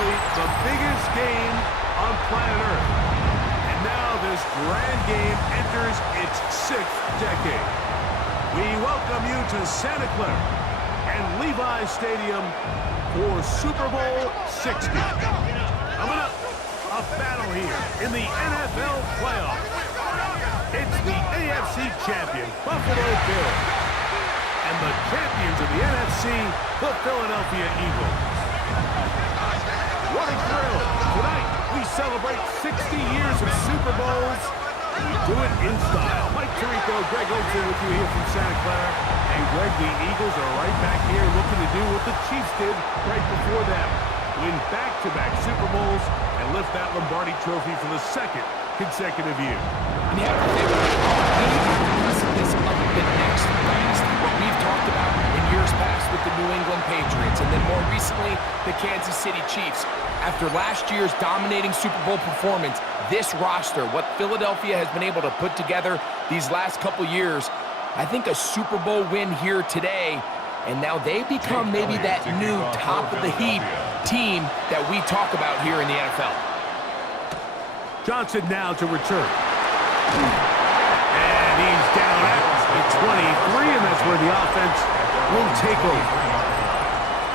likely the biggest game on planet Earth. And now this grand game enters its 6th decade. We welcome you to Santa Clara and Levi Stadium for Super Bowl 60. Coming up, a battle here in the NFL playoffs. It's the AFC champion, Buffalo Bills, and the champions of the NFC, the Philadelphia Eagles. What a thrill! Tonight, we celebrate 60 years of Super Bowls, and we do it in style. Mike Tirico, Greg Olsen with you here from Santa Clara. And Greg, the Eagles are right back here looking to do what the Chiefs did right before them. Win back-to-back Super Bowls and lift that Lombardi trophy for the 2nd consecutive year. And you have to think, maybe on the precipice of the next dynasty, what we've talked about in years past with the New England Patriots, and then more recently, the Kansas City Chiefs. After last year's dominating Super Bowl performance, this roster, what Philadelphia has been able to put together these last couple years, I think a Super Bowl win here today, and now they become maybe that new top-of-the-heap team that we talk about here in the NFL. Johnson now to return. And he's down at the 23, and that's where the offense will take over.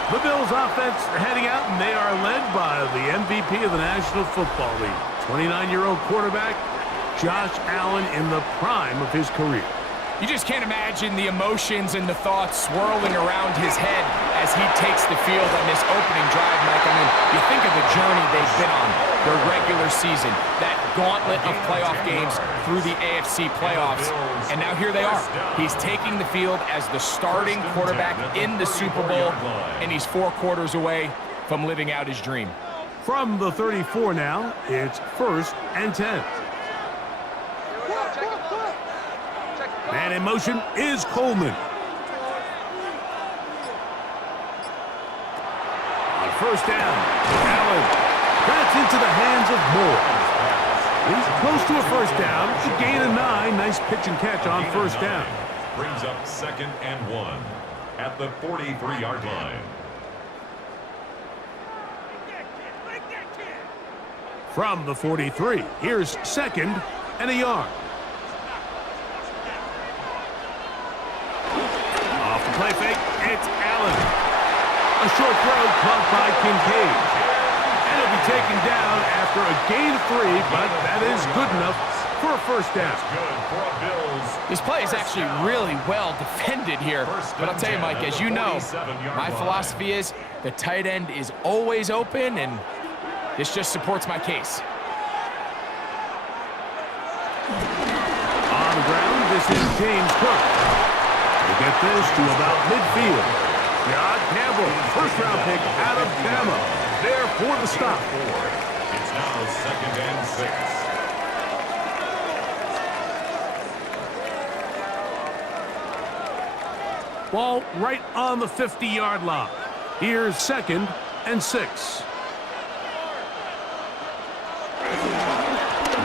The Bills offense heading out, and they are led by the MVP of the National Football League, 29-year-old quarterback Josh Allen in the prime of his career. You just can't imagine the emotions and the thoughts swirling around his head as he takes the field on this opening drive, Mike. I mean, you think of the journey they've been on, their regular season, that gauntlet of playoff games through the AFC playoffs, and now here they are. He's taking the field as the starting quarterback in the Super Bowl, and he's 4 quarters away from living out his dream. From the 34 now, it's 1st and 10. Man in motion is Coleman. On 1st down, Allen. That's into the hands of Moore. He's close to a 1st down. A gain of 9. Nice pitch and catch on 1st down. Brings up 2nd and 1 at the 43-yard line. From the 43, here's 2nd and a yard. Play fake, it's Allen. A short throw caught by Kincaid. And it'll be taken down after a gain of 3, but that is good enough for a 1st down. This play is actually really well defended here. But I'll tell you, Mike, as you know, my philosophy is the tight end is always open, and this just supports my case. On the ground, this is James Cook. We'll get this to about midfield. John Campbell, 1st-round pick out of Bama. There for the stop. It's now 2nd and 6. Ball right on the 50-yard line. Here's 2nd and 6.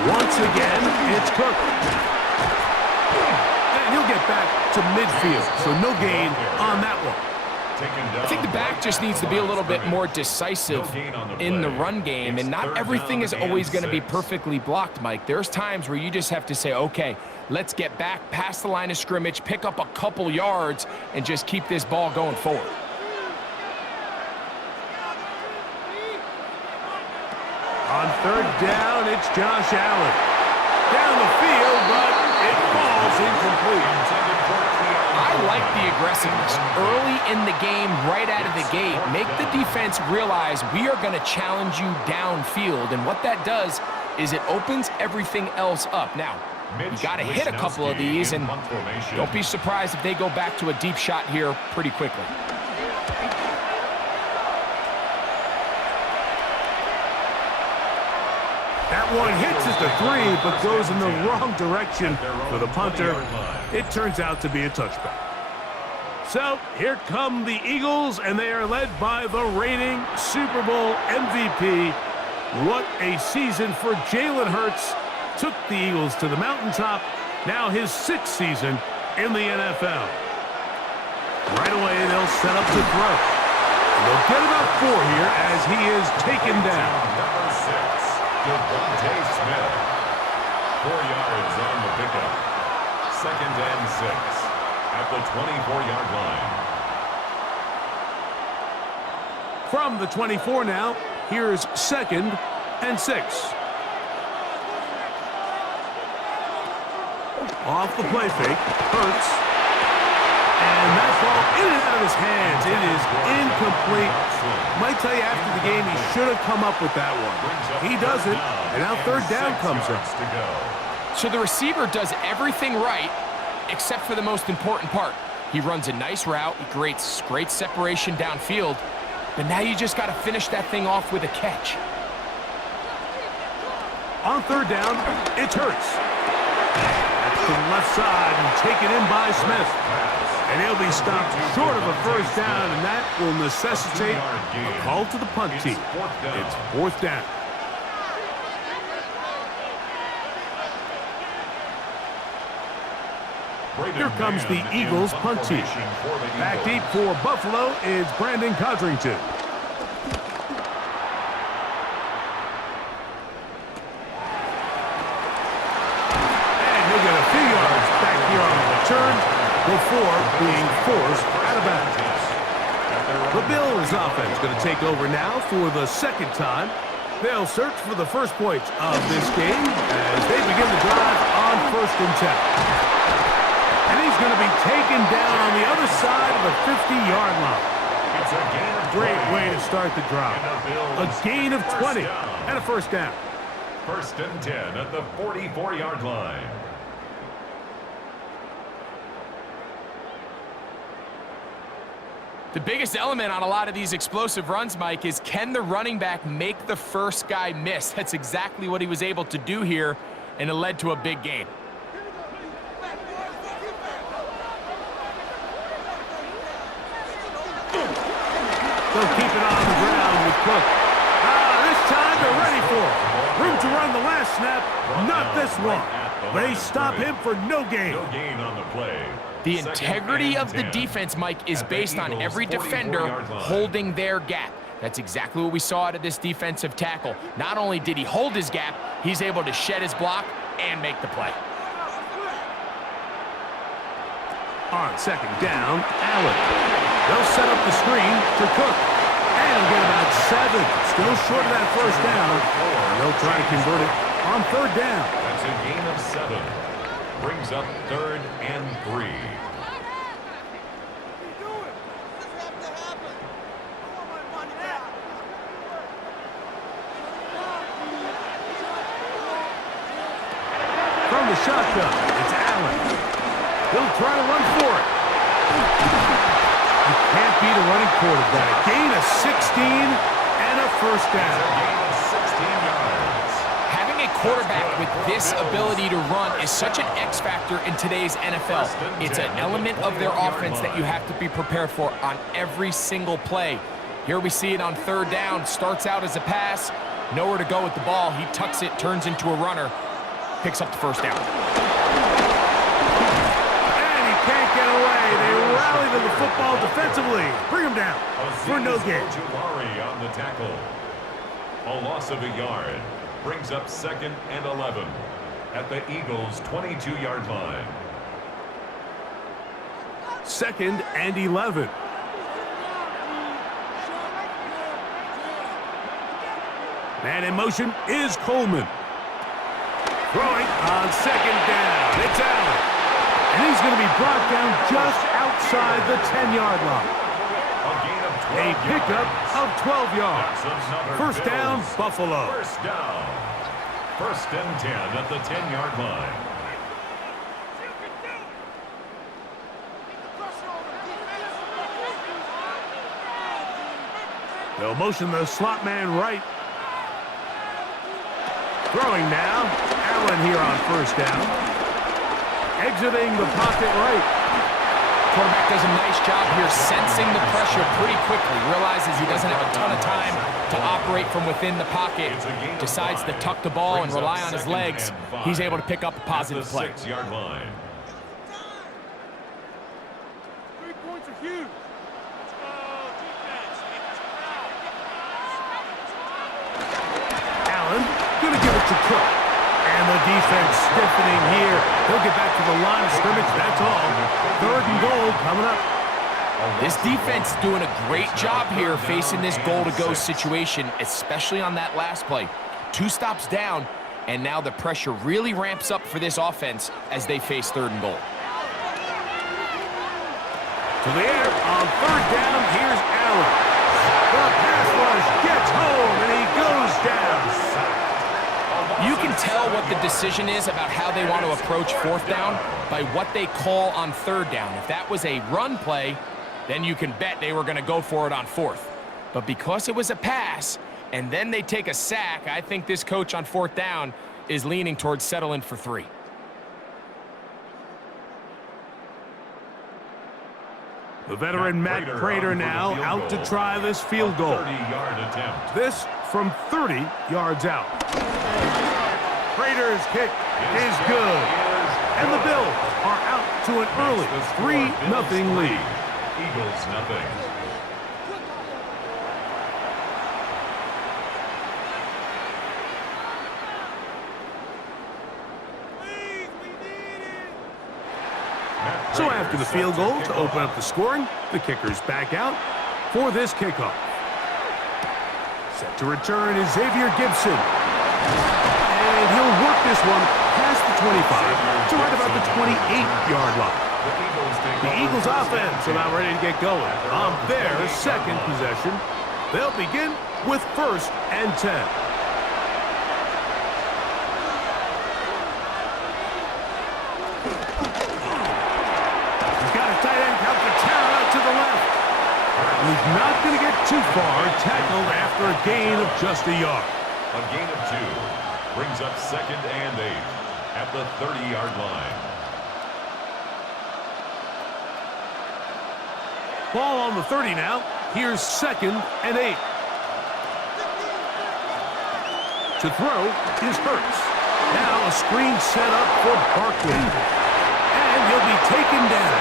Once again, it's Cook. He'll get back to midfield, so no gain on that one. I think the back just needs to be a little bit more decisive in the run game, and not everything is always going to be perfectly blocked, Mike. There's times where you just have to say, okay, let's get back past the line of scrimmage, pick up a couple yards, and just keep this ball going forward. On 3rd down, it's Josh Allen. Down the field, but it falls incomplete. I like the aggressiveness early in the game, right out of the gate. Make the defense realize we are going to challenge you downfield, and what that does is it opens everything else up. Now, you got to hit a couple of these, and don't be surprised if they go back to a deep shot here pretty quickly. That one hits at the 3, but goes in the wrong direction for the punter. It turns out to be a touchback. So here come the Eagles, and they are led by the reigning Super Bowl MVP. What a season for Jalen Hurts. Took the Eagles to the mountaintop. Now his 6th season in the NFL. Right away, they'll set up to throw. They'll get about 4 here as he is taken down. Number 6, Devontae Smith. 4 yards on the pickup. 2nd and 6 at the 24-yard line. From the 24 now, here's 2nd and 6. Off the play fake, Hurts. And that ball in and out of his hands. It is incomplete. Might tell you after the game he should have come up with that one. He doesn't, and now 3rd down comes up. So the receiver does everything right except for the most important part. He runs a nice route, he creates great separation downfield, but now you just got to finish that thing off with a catch. On 3rd down, it's Hurts. That's to the left side and taken in by Smith. And he'll be stopped short of a 1st down, and that will necessitate a call to the punt team. It's 4th down. Here comes the Eagles punt team. Back deep for Buffalo is Brandon Codrington. And he'll get a few yards back here on the return before being forced out of bounds. The Bills offense going to take over now for the 2nd time. They'll search for the first points of this game as they begin the drive on 1st and 10. And he's going to be taken down on the other side of the 50-yard line. It's a gain of 20. Great way to start the drive. A gain of 20 and a 1st down. 1st and 10 at the 44-yard line. The biggest element on a lot of these explosive runs, Mike, is can the running back make the first guy miss? That's exactly what he was able to do here, and it led to a big gain. They'll keep it on the ground with Cook. This time they're ready for it. Room to run the last snap, not this one. They stop him for no gain. No gain on the play. The integrity of the defense, Mike, is based on every defender holding their gap. That's exactly what we saw out of this defensive tackle. Not only did he hold his gap, he's able to shed his block and make the play. On 2nd down, Allen. They'll set up the screen to Cook. And he'll get about 7. Still short of that 1st down. And they'll try to convert it on 3rd down. That's a gain of 7. Brings up 3rd and 3. From the shotgun, it's Allen. He'll try to run for it. You can't beat a running quarterback. Gain of 16 and a 1st down. Gain of 16 yards. Having a quarterback with this ability to run is such an X factor in today's NFL. It's an element of their offense that you have to be prepared for on every single play. Here we see it on 3rd down. Starts out as a pass. Nowhere to go with the ball. He tucks it, turns into a runner. Picks up the 1st down. And he can't get away. They rally to the football defensively. Bring him down for no gain. On the tackle. A loss of a yard. Brings up 2nd and 11 at the Eagles' 22-yard line. 2nd and 11. Man in motion is Coleman. Throwing on 2nd down. It's Allen. And he's going to be brought down just outside the 10-yard line. A pickup of 12 yards. 1st down, Buffalo. 1st down. 1st and 10 at the 10-yard line. They'll motion the slot man right. Throwing now. Allen here on 1st down. Exiting the pocket right. Quarterback does a nice job here sensing the pressure pretty quickly. Realizes he doesn't have a ton of time to operate from within the pocket. Decides to tuck the ball and rely on his legs. He's able to pick up a positive play. 6-yard line. 3 points are huge. Let's go, defense. to cook. And the defense stiffening here. He'll get back to the line of scrimmage, that's all. 3rd and goal coming up. This defense doing a great job here facing this goal-to-go situation, especially on that last play. 2 stops down, and now the pressure really ramps up for this offense as they face 3rd and goal. To the air on 3rd down, here's Allen. The pass rush gets home, and he goes down. You can tell what the decision is about how they want to approach 4th down by what they call on 3rd down. If that was a run play, then you can bet they were going to go for it on 4th. But because it was a pass, and then they take a sack, I think this coach on 4th down is leaning towards settling for 3. The veteran Matt Prater now out to try this field goal. 30-yard attempt. This from 30 yards out. Prater's kick is good. And the Bills are out to an early 3-0 lead. Eagles nothing. So after the field goal to open up the scoring, the kicker's back out for this kickoff. Set to return is Xavier Gibson. And he'll work this one past the 25 to right about the 28-yard line. The Eagles offense are now ready to get going on their 2nd possession. They'll begin with 1st and 10. He's not going to get too far, tackled after a gain of just a yard. A gain of 2 brings up 2nd and 8 at the 30-yard line. Ball on the 30 now. Here's 2nd and 8. To throw is Hurts. Now a screen set up for Barkley. And he'll be taken down.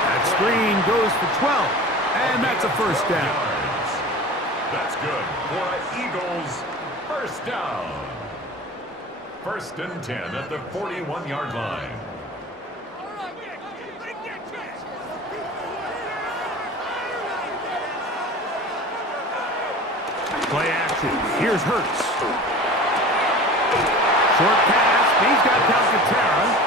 That screen goes for 12. And that's a 1st down. That's good for an Eagles 1st down. 1st and 10 at the 41-yard line. Play action. Here's Hurts. Short pass. He's got Calcaterra.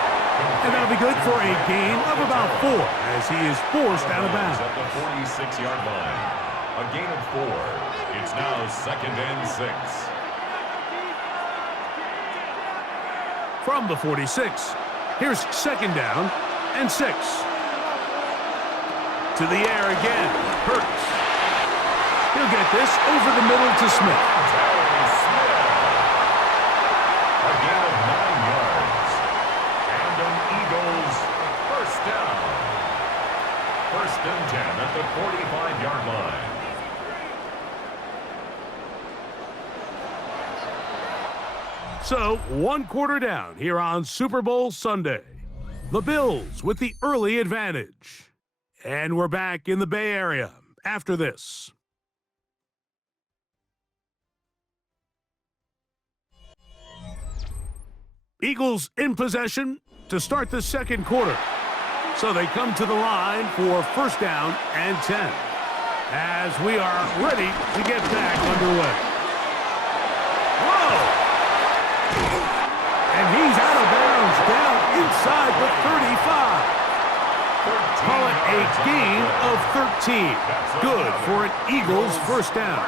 And that'll be good for a gain of about 4 as he is forced out of bounds. At the 46-yard line. A gain of 4. It's now 2nd and 6. From the 46, here's 2nd down and 6. To the air again. Hurts. He'll get this over the middle to Smith. A gain of 9 yards. And an Eagles 1st down. 1st and 10 at the 45-yard line. So, 1 quarter down here on Super Bowl Sunday. The Bills with the early advantage. And we're back in the Bay Area after this. Eagles in possession to start the 2nd quarter. So they come to the line for 1st down and 10. As we are ready to get back underway. Whoa! And he's out of bounds down inside the 35. Call it a gain of 13. Good for an Eagles 1st down.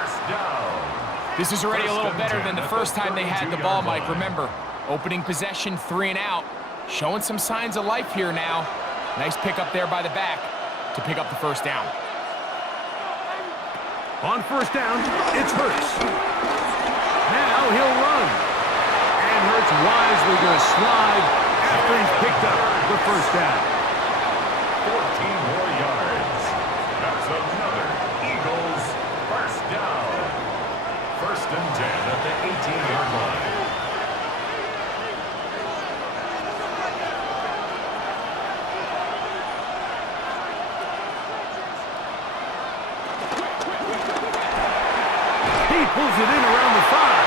This is already a little better than the first time they had the ball, Mike. Remember, opening possession, 3 and out. Showing some signs of life here now. Nice pickup there by the back to pick up the 1st down. On 1st down, it's Hurts. Now he'll run. And Hurts wisely going to slide after he's picked up the 1st down. 14 more yards. That's another Eagles 1st down. 1st and 10 at the 18-yard line. He pulls it in around the 5.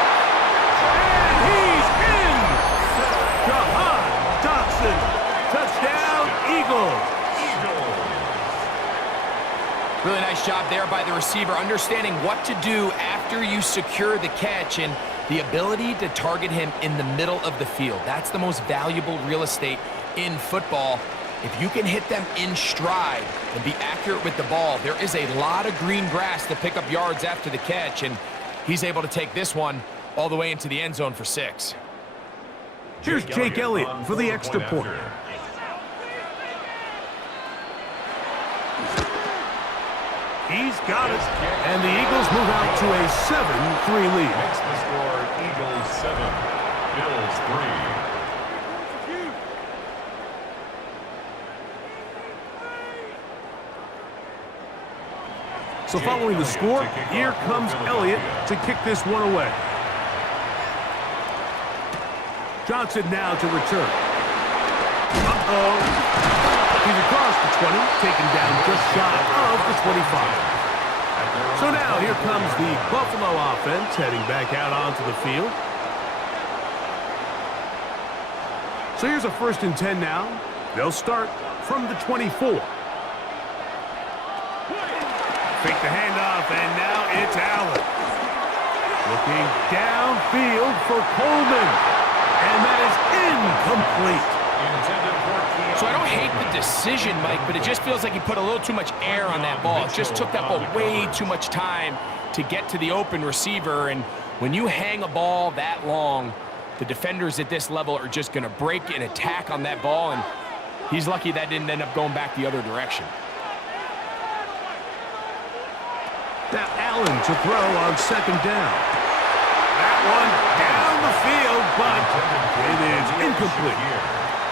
Really nice job there by the receiver, understanding what to do after you secure the catch and the ability to target him in the middle of the field. That's the most valuable real estate in football. If you can hit them in stride and be accurate with the ball, there is a lot of green grass to pick up yards after the catch, and he's able to take this one all the way into the end zone for 6. Here's Jake Elliott for the extra point. He's got it. And the Eagles move out to a 7-3 lead. Makes the score Eagles 7, Bills 3. So following the score, here comes Elliott to kick this one away. Johnson now to return. He's across the 20, taken down just shy of the 25. So now here comes the Buffalo offense heading back out onto the field. So here's a 1st and 10 now. They'll start from the 24. Fake the handoff, and now it's Allen. Looking downfield for Coleman. And that is incomplete. So I don't hate the decision, Mike, but it just feels like he put a little too much air on that ball. It just took that ball way too much time to get to the open receiver. And when you hang a ball that long, the defenders at this level are just going to break and attack on that ball. And he's lucky that didn't end up going back the other direction. Now Allen to throw on 2nd down. That one down the field, but it is incomplete.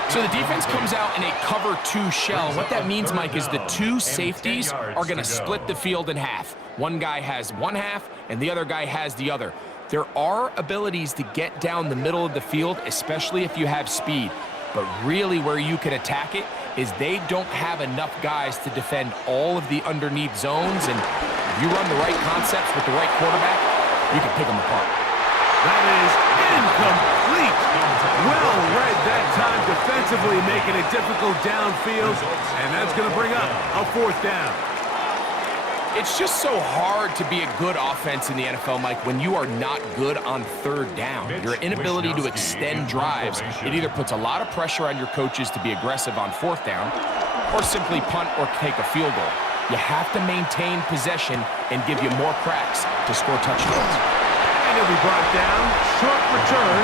So the defense comes out in a cover 2 shell. What that means, Mike, is the 2 safeties are going to split the field in half. One guy has one half, and the other guy has the other. There are abilities to get down the middle of the field, especially if you have speed. But really where you can attack it is they don't have enough guys to defend all of the underneath zones. And if you run the right concepts with the right quarterback, you can pick them apart. That is incomplete. Well read that time defensively, making it difficult downfield, and that's going to bring up a 4th down. It's just so hard to be a good offense in the NFL, Mike, when you are not good on 3rd down. Your inability to extend drives, it either puts a lot of pressure on your coaches to be aggressive on 4th down or simply punt or take a field goal. You have to maintain possession and give you more cracks to score touchdowns. And he'll be brought down, short return,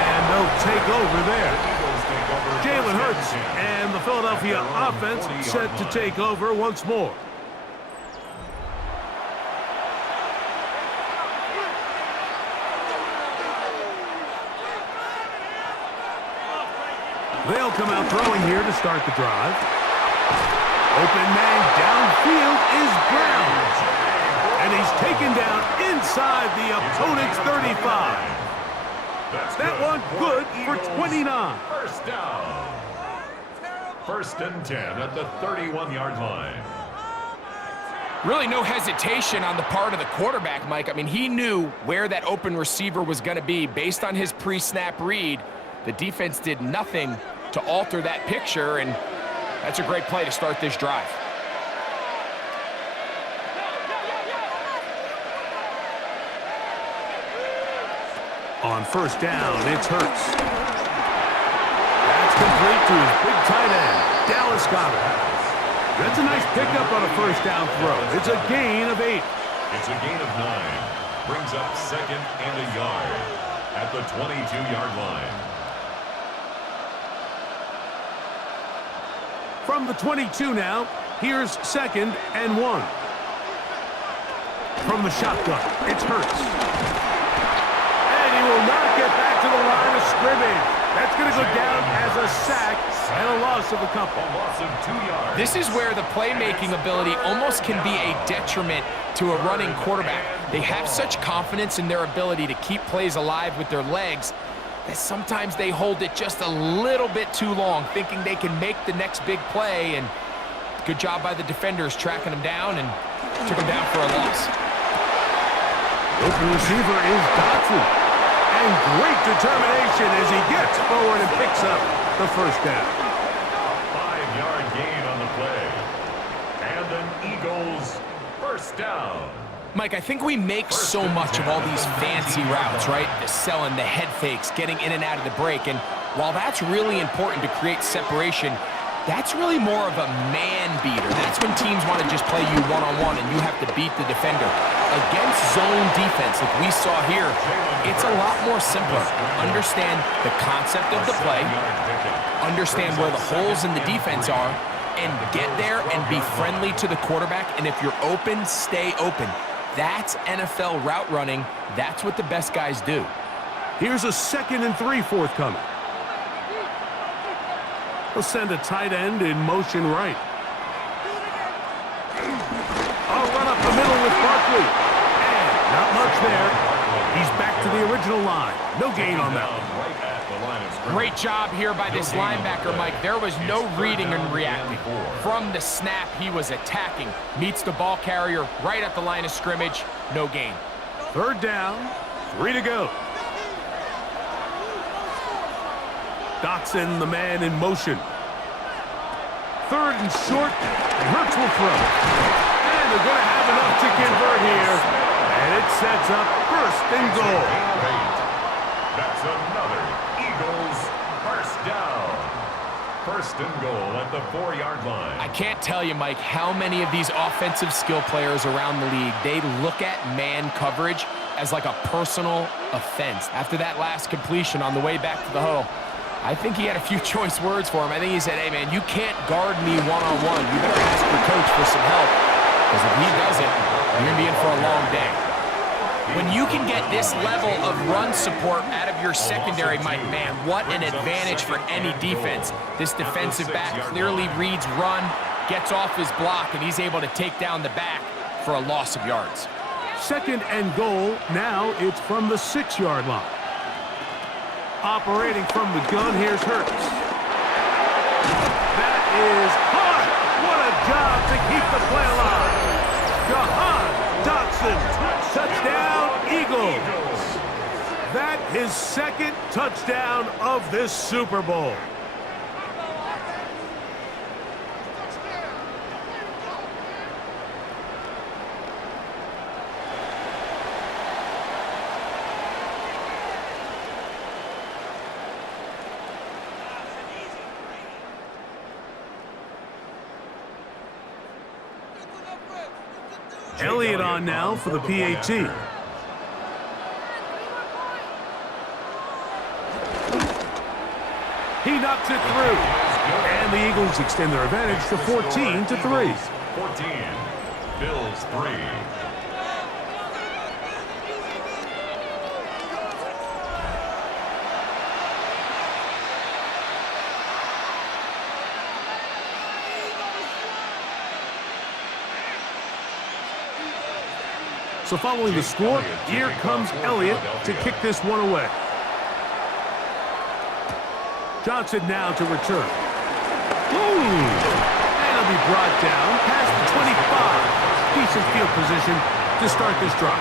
and they'll take over there. Jalen Hurts and the Philadelphia offense set to take over once more. They'll come out throwing here to start the drive. Open man downfield is Brown. And he's taken down inside the opponent's 35. That one good for 29. 1st down. 1st and 10 at the 31-yard line. Really no hesitation on the part of the quarterback, Mike. I mean, he knew where that open receiver was going to be based on his pre-snap read. The defense did nothing to alter that picture, and that's a great play to start this drive. On 1st down, it's Hurts. That's complete to his big tight end, Dallas Goedert. That's a nice pickup on a 1st down throw. It's a gain of 8. It's a gain of 9. Brings up 2nd and a yard at the 22-yard line. From the 22 now, here's 2nd and 1. From the shotgun, it's Hurts. And he will not get back to the line of scrimmage. That's going to go down as a sack and a loss of a couple. A loss of 2 yards. This is where the playmaking ability almost can be a detriment to a running quarterback. They have such confidence in their ability to keep plays alive with their legs that sometimes they hold it just a little bit too long, thinking they can make the next big play. And good job by the defenders tracking him down and took him down for a loss. Open receiver is Dotson. And great determination as he gets forward and picks up the 1st down. A 5-yard gain on the play. And an Eagles first down. Mike, I think we make so much of all these fancy routes, right? The selling, the head fakes, getting in and out of the break. And while that's really important to create separation, that's really more of a man beater. That's when teams want to just play you one-on-one and you have to beat the defender. Against zone defense, like we saw here, it's a lot more simpler. Understand the concept of the play, understand where the holes in the defense are, and get there and be friendly to the quarterback. And if you're open, stay open. That's NFL route running. That's what the best guys do. Here's a 2nd and 3 forthcoming. He'll send a tight end in motion right. A run up the middle with Barkley. And not much there. He's back to the original line. No gain on that one. Great job here by this linebacker, Mike. There was no reading and reacting. From the snap, he was attacking. Meets the ball carrier right at the line of scrimmage. No gain. 3rd down, 3 to go. Dotson, the man in motion. 3rd and short, and Hurts will throw. And they're going to have enough to convert here. And it sets up 1st and goal. That's another Eagles first down. 1st and goal at the 4-yard line. I can't tell you, Mike, how many of these offensive skill players around the league, they look at man coverage as like a personal offense. After that last completion on the way back to the huddle, I think he had a few choice words for him. I think he said, hey, man, you can't guard me one-on-one. You better ask your coach for some help, because if he doesn't, you're going to be in for a long day. When you can get this level of run support out of your secondary, Mike, man, what an advantage for any defense. This defensive back clearly reads run, gets off his block, and he's able to take down the back for a loss of yards. 2nd and goal. Now it's from the 6-yard line. Operating from the gun, here's Hurts. That is hard. What a job to keep the play alive. Jahan Dotson, touchdown Eagles. That is 2nd touchdown of this Super Bowl. Elliott on now for the PAT. He knocks it through. And the Eagles extend their advantage to 14-3. 14. Bills 3. So following the score, here comes Elliott to kick this one away. Johnson now to return. And he'll be brought down past the 25. Decent field position to start this drive.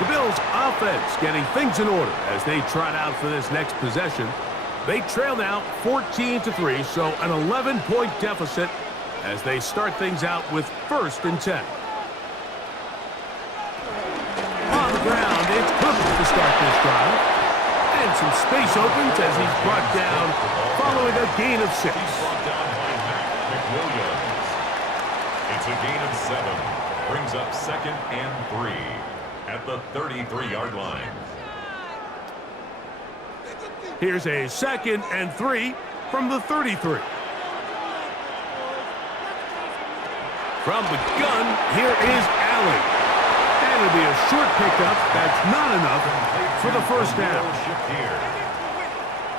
The Bills offense getting things in order as they trot out for this next possession. They trail now 14-3, so an 11-point deficit as they start things out with 1st and 10. Ground, it's perfect to start this drive. And some space opens as he's brought down following a gain of 6. It's a gain of 7. Brings up 2nd and 3 at the 33-yard line. Here's a 2nd and 3 from the 33. From the gun, here is Allen. It'll be a short pickup. That's not enough for the 1st down.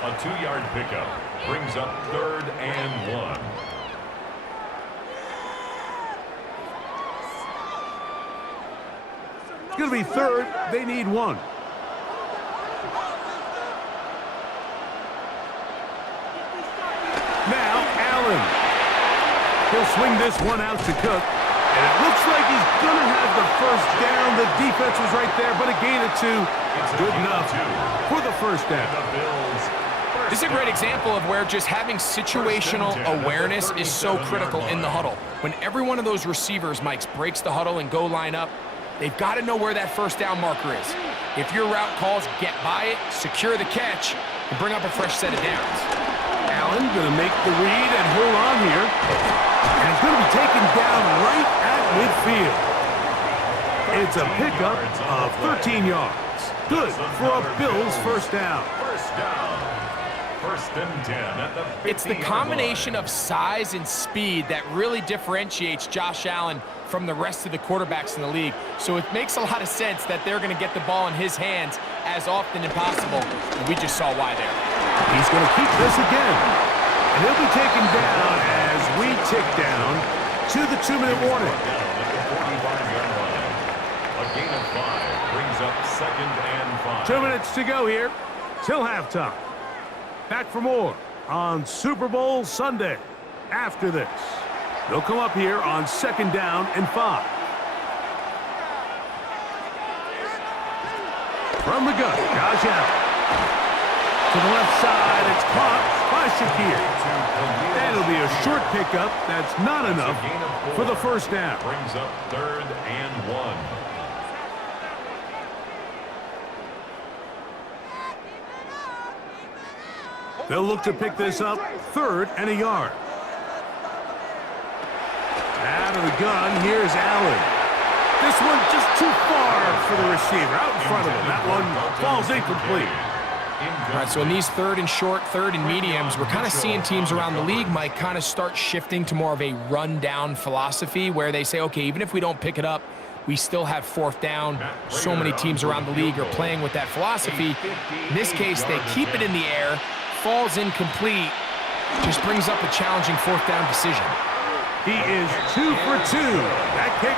A 2-yard pickup brings up 3rd and 1. It's going to be 3rd. They need 1. Now Allen. He'll swing this one out to Cook. And it looks like he's going to have the 1st down. The defense was right there, but a gain of 2. It's good enough for the 1st down. The Bills This is a great example of where just having situational awareness is so critical in the huddle. When every one of those receivers, Mike, breaks the huddle and go line up, they've got to know where that first down marker is. If your route calls, get by it, secure the catch, and bring up a fresh set of downs. Allen going to make the read and hold on here. And he's going to be taken down right at midfield. It's a pickup of 13 yards. Good for a Bills first down. First down. First and 10 at the 50-yard It's the combination of size and speed that really differentiates Josh Allen from the rest of the quarterbacks in the league. So it makes a lot of sense that they're going to get the ball in his hands as often as possible. And we just saw why there. He's going to keep this again. And he'll be taken down as we tick down to the 2-minute warning. Down at the 45-yard line. A gain of 5 brings up 2nd and 5. 2 minutes to go here till halftime. Back for more on Super Bowl Sunday. After this, they'll come up here on 2nd down and 5. From the gun, Josh Allen. To the left side, it's caught by Shakir. And it'll be a short pickup. That's not enough for the first down. Brings up 3rd and 1. They'll look to pick this up 3rd and a yard. Out of the gun, here's Allen. This one just too far for the receiver. Out in front of him. That one falls incomplete. All right, so in these 3rd and short, 3rd and mediums, we're kind of seeing teams around the league, Mike, kind of start shifting to more of a run-down philosophy where they say, okay, even if we don't pick it up, we still have 4th down. So many teams around the league are playing with that philosophy. In this case, they keep it in the air, falls incomplete, just brings up a challenging 4th down decision. He is 2 for 2. That kick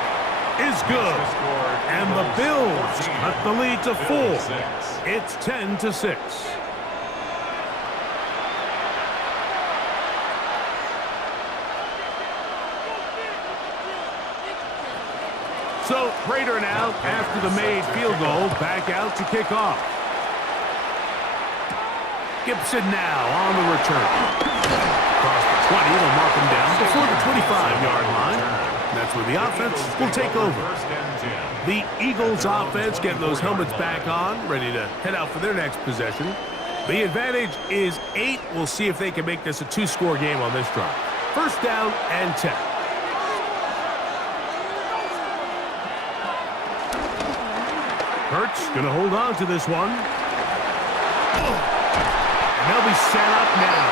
is good. And the Bills cut the lead to 4. It's 10-6. So Prater now, after the made field goal, back out to kick off. Gibson now on the return. Across the 20, they'll mark him down before the 25-yard line. That's where the offense will take over. The Eagles offense getting those helmets back on, ready to head out for their next possession. The advantage is 8. We'll see if they can make this a 2-score game on this drive. First down and 10. Hurts going to hold on to this one. And they'll be set up now.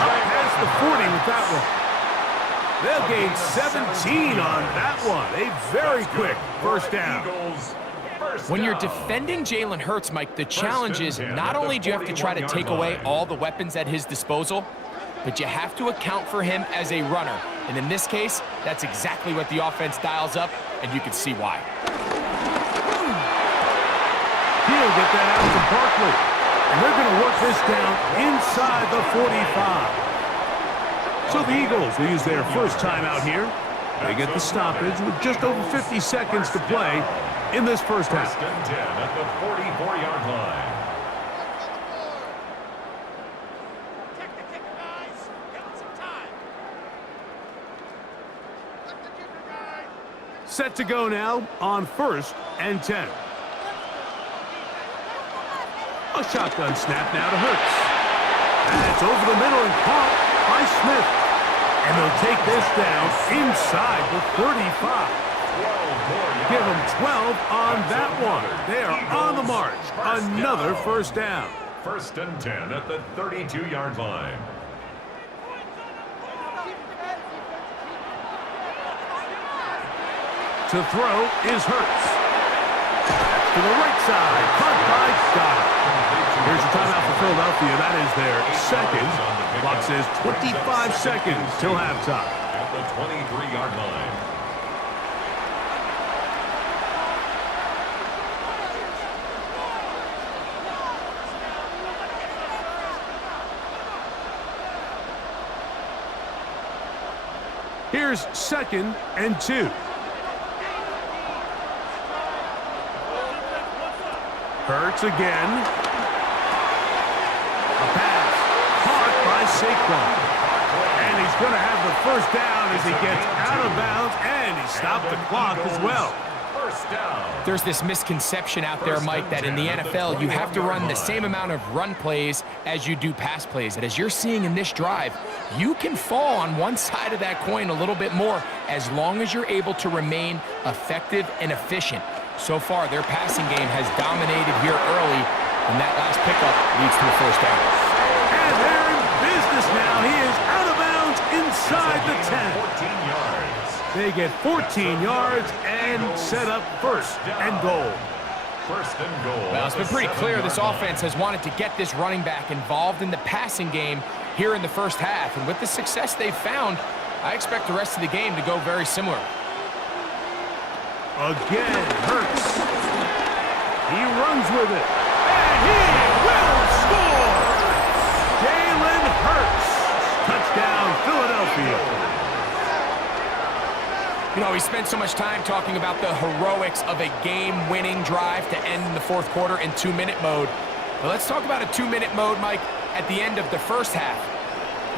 Up past the 40 with that one. They'll gain 17 on that one. A very quick first down. When you're defending Jalen Hurts, Mike, the challenge is not only do you have to try to take away all the weapons at his disposal, but you have to account for him as a runner. And in this case, that's exactly what the offense dials up, and you can see why. He'll get that out to Barkley. And they're going to work this down inside the 45. So the Eagles will use their first timeout here. They get the stoppage with just over 50 seconds to play in this first half. First and 10 at the 44-yard line. Set to go now on 1st and 10. A shotgun snap now to Hurts. That's over the middle and caught by Smith. And they'll take this down inside the 35. Give them 12 on that one. They are on the march. Another first down. First and 10 at the 32-yard line. To throw is Hurts. To the right side. Caught by Goddard. Here's a timeout for Philadelphia. That is their second. Clock says 25 seconds till halftime. At the 23-yard line. Here's 2nd and 2. Hurts again. A pass. Saquon. And he's going to have the first down as he gets out of bounds, and he stopped the clock as well. There's this misconception out there, Mike, that in the NFL you have to run the same amount of run plays as you do pass plays. And as you're seeing in this drive, you can fall on one side of that coin a little bit more as long as you're able to remain effective and efficient. So far, their passing game has dominated here early, and that last pickup leads to a first down. And they're in business now. He is out of bounds inside the 10. 14 yards. They get 14 yards and set up first and goal. First and goal. Well, it's been pretty clear this offense has wanted to get this running back involved in the passing game here in the first half. And with the success they've found, I expect the rest of the game to go very similar. Again, Hurts. He runs with it. And he will score! Jalen Hurts. Touchdown, Philadelphia. You know, we spent so much time talking about the heroics of a game-winning drive to end in the fourth quarter in 2-minute mode. But let's talk about a 2-minute mode, Mike, at the end of the first half.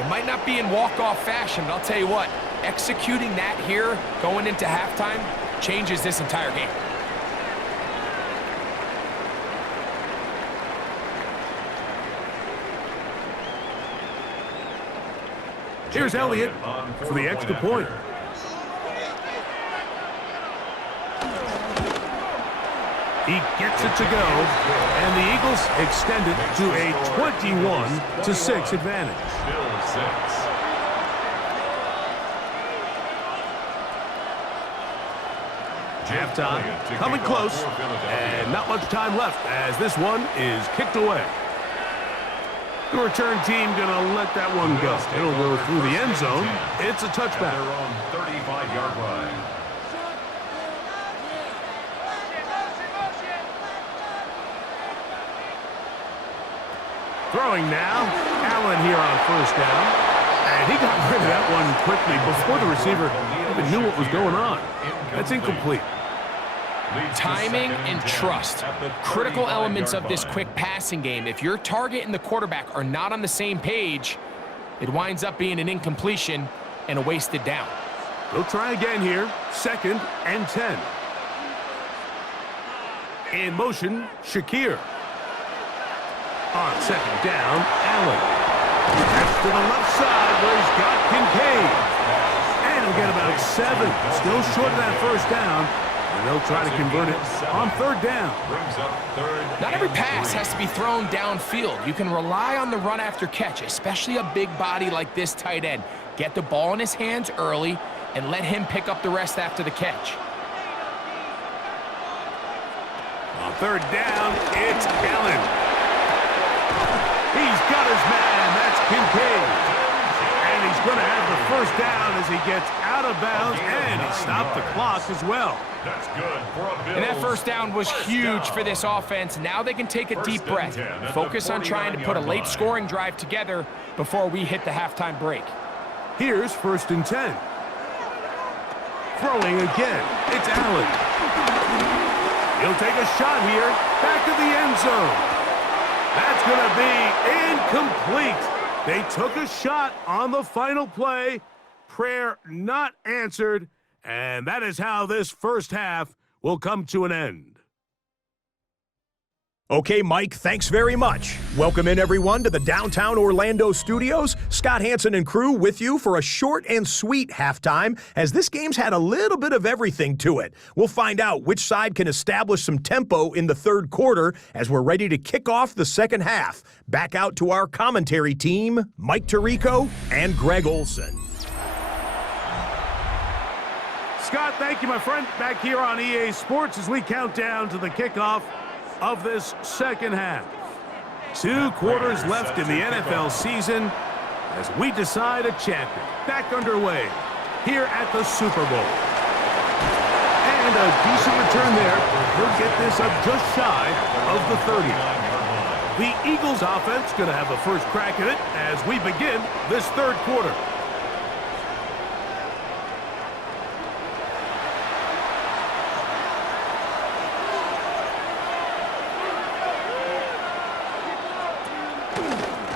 It might not be in walk-off fashion, but I'll tell you what, executing that here going into halftime changes this entire game. Here's Elliott for the extra point. He gets it to go, and the Eagles extend it to a 21-6 advantage. Still 6. Halftime coming close, and not much time left as this one is kicked away. The return team gonna let that one go. It'll go through the end zone. It's a touchback. Their own 35-yard line. Throwing now, Allen here on first down. And he got rid of that one quickly before the receiver even knew what was going on. That's incomplete. Timing and trust, critical elements of this quick passing game. If your target and the quarterback are not on the same page, it winds up being an incompletion and a wasted down. They'll try again here, 2nd and 10. In motion, Shakir. On 2nd down, Allen. That's to the left side where he's got Kincaid. And he'll get about 7. Still short of that first down. And they'll try to convert it on 3rd down. Brings up 3rd. Not every pass has to be thrown downfield. You can rely on the run after catch, especially a big body like this tight end. Get the ball in his hands early and let him pick up the rest after the catch. On 3rd down, it's Allen. He's got his man. That's Kincaid. And he's going to have the first down as he gets out of bounds, and he stopped the clock as well. That's good for a Bills. And that first down was huge for this offense. Now they can take a deep breath, focus on trying to put a late scoring drive together before we hit the halftime break. Here's 1st and 10. Throwing again. It's Allen. He'll take a shot here. Back to the end zone. That's going to be incomplete. They took a shot on the final play. Prayer not answered. And that is how this first half will come to an end. Okay, Mike, thanks very much. Welcome in, everyone, to the downtown Orlando studios. Scott Hansen and crew with you for a short and sweet halftime, as this game's had a little bit of everything to it. We'll find out which side can establish some tempo in the 3rd quarter as we're ready to kick off the 2nd half. Back out to our commentary team, Mike Tirico and Greg Olson. Scott, thank you, my friend. Back here on EA Sports as we count down to the kickoff of this 2nd half. 2 quarters left in the NFL season as we decide a champion. Back underway here at the Super Bowl. And a decent return there. He'll get this up just shy of the 30. The Eagles offense going to have the first crack at it as we begin this 3rd quarter.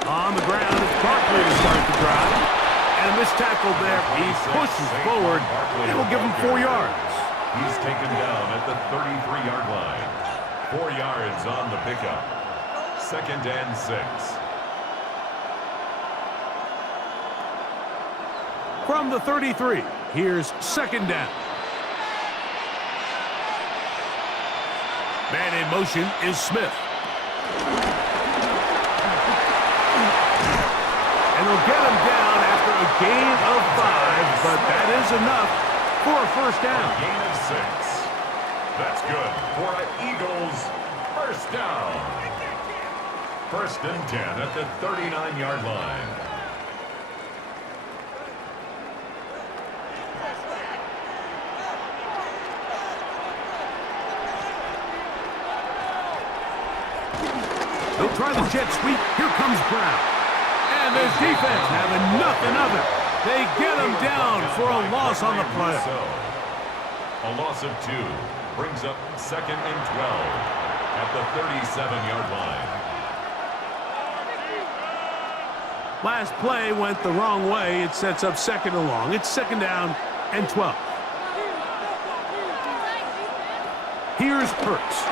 On the ground, it's Barkley to start And a missed tackle there. He pushes forward, and will give him 4 yards. He's taken down at the 33-yard line. 4 yards on the pickup. 2nd and 6. From the 33, here's 2nd down. Man in motion is Smith. And they'll get him down after a gain of 5, but that is enough for a 1st down. A gain of 6. That's good for an Eagles 1st down. 1st and 10 at the 39-yard line. They'll try the jet sweep. Here comes Brown. And there's defense having nothing of it. They get him down for a loss on the play. A loss of 2 brings up 2nd and 12 at the 37-yard line. Last play went the wrong way. It sets up 2nd and long. It's 2nd down and 12. Here's Hurts.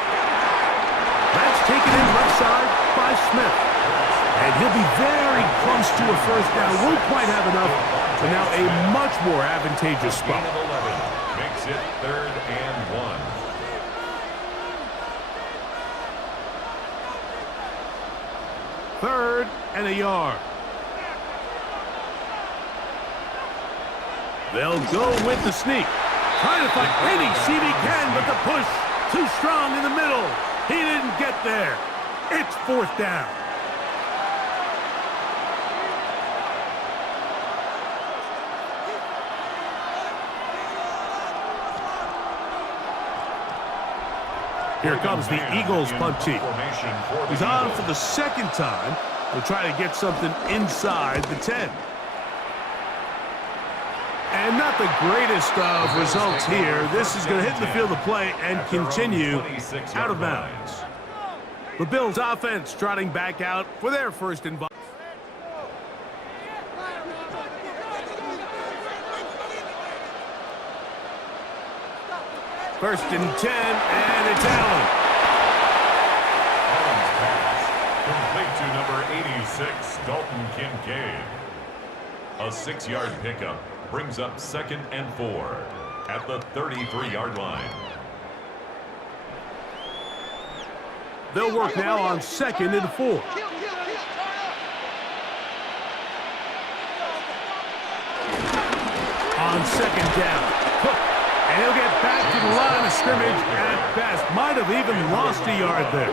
That's taken in left side by Smith. And he'll be very close to a 1st down. Won't quite have enough, but now a much more advantageous spot. Gain of 11 makes it 3rd and 1. Third and a yard. They'll go with the sneak. Trying to find any seam he can, but the push too strong in the middle. He didn't get there. It's 4th down. Here comes the Eagles punt team. He's on for the 2nd time. They'll try to get something inside the 10. And not the greatest of results here. This is going to hit the field of play and continue out of bounds. The Bills offense trotting back out for their 1st and 5. First and 10, and it's Allen. Allen's pass complete to number 86, Dalton Kincaid. A 6-yard pickup brings up 2nd and 4 at the 33-yard line. They'll work now on 2nd and 4. On 2nd down. And he'll get back to the line of scrimmage at best. Might have even lost a yard there.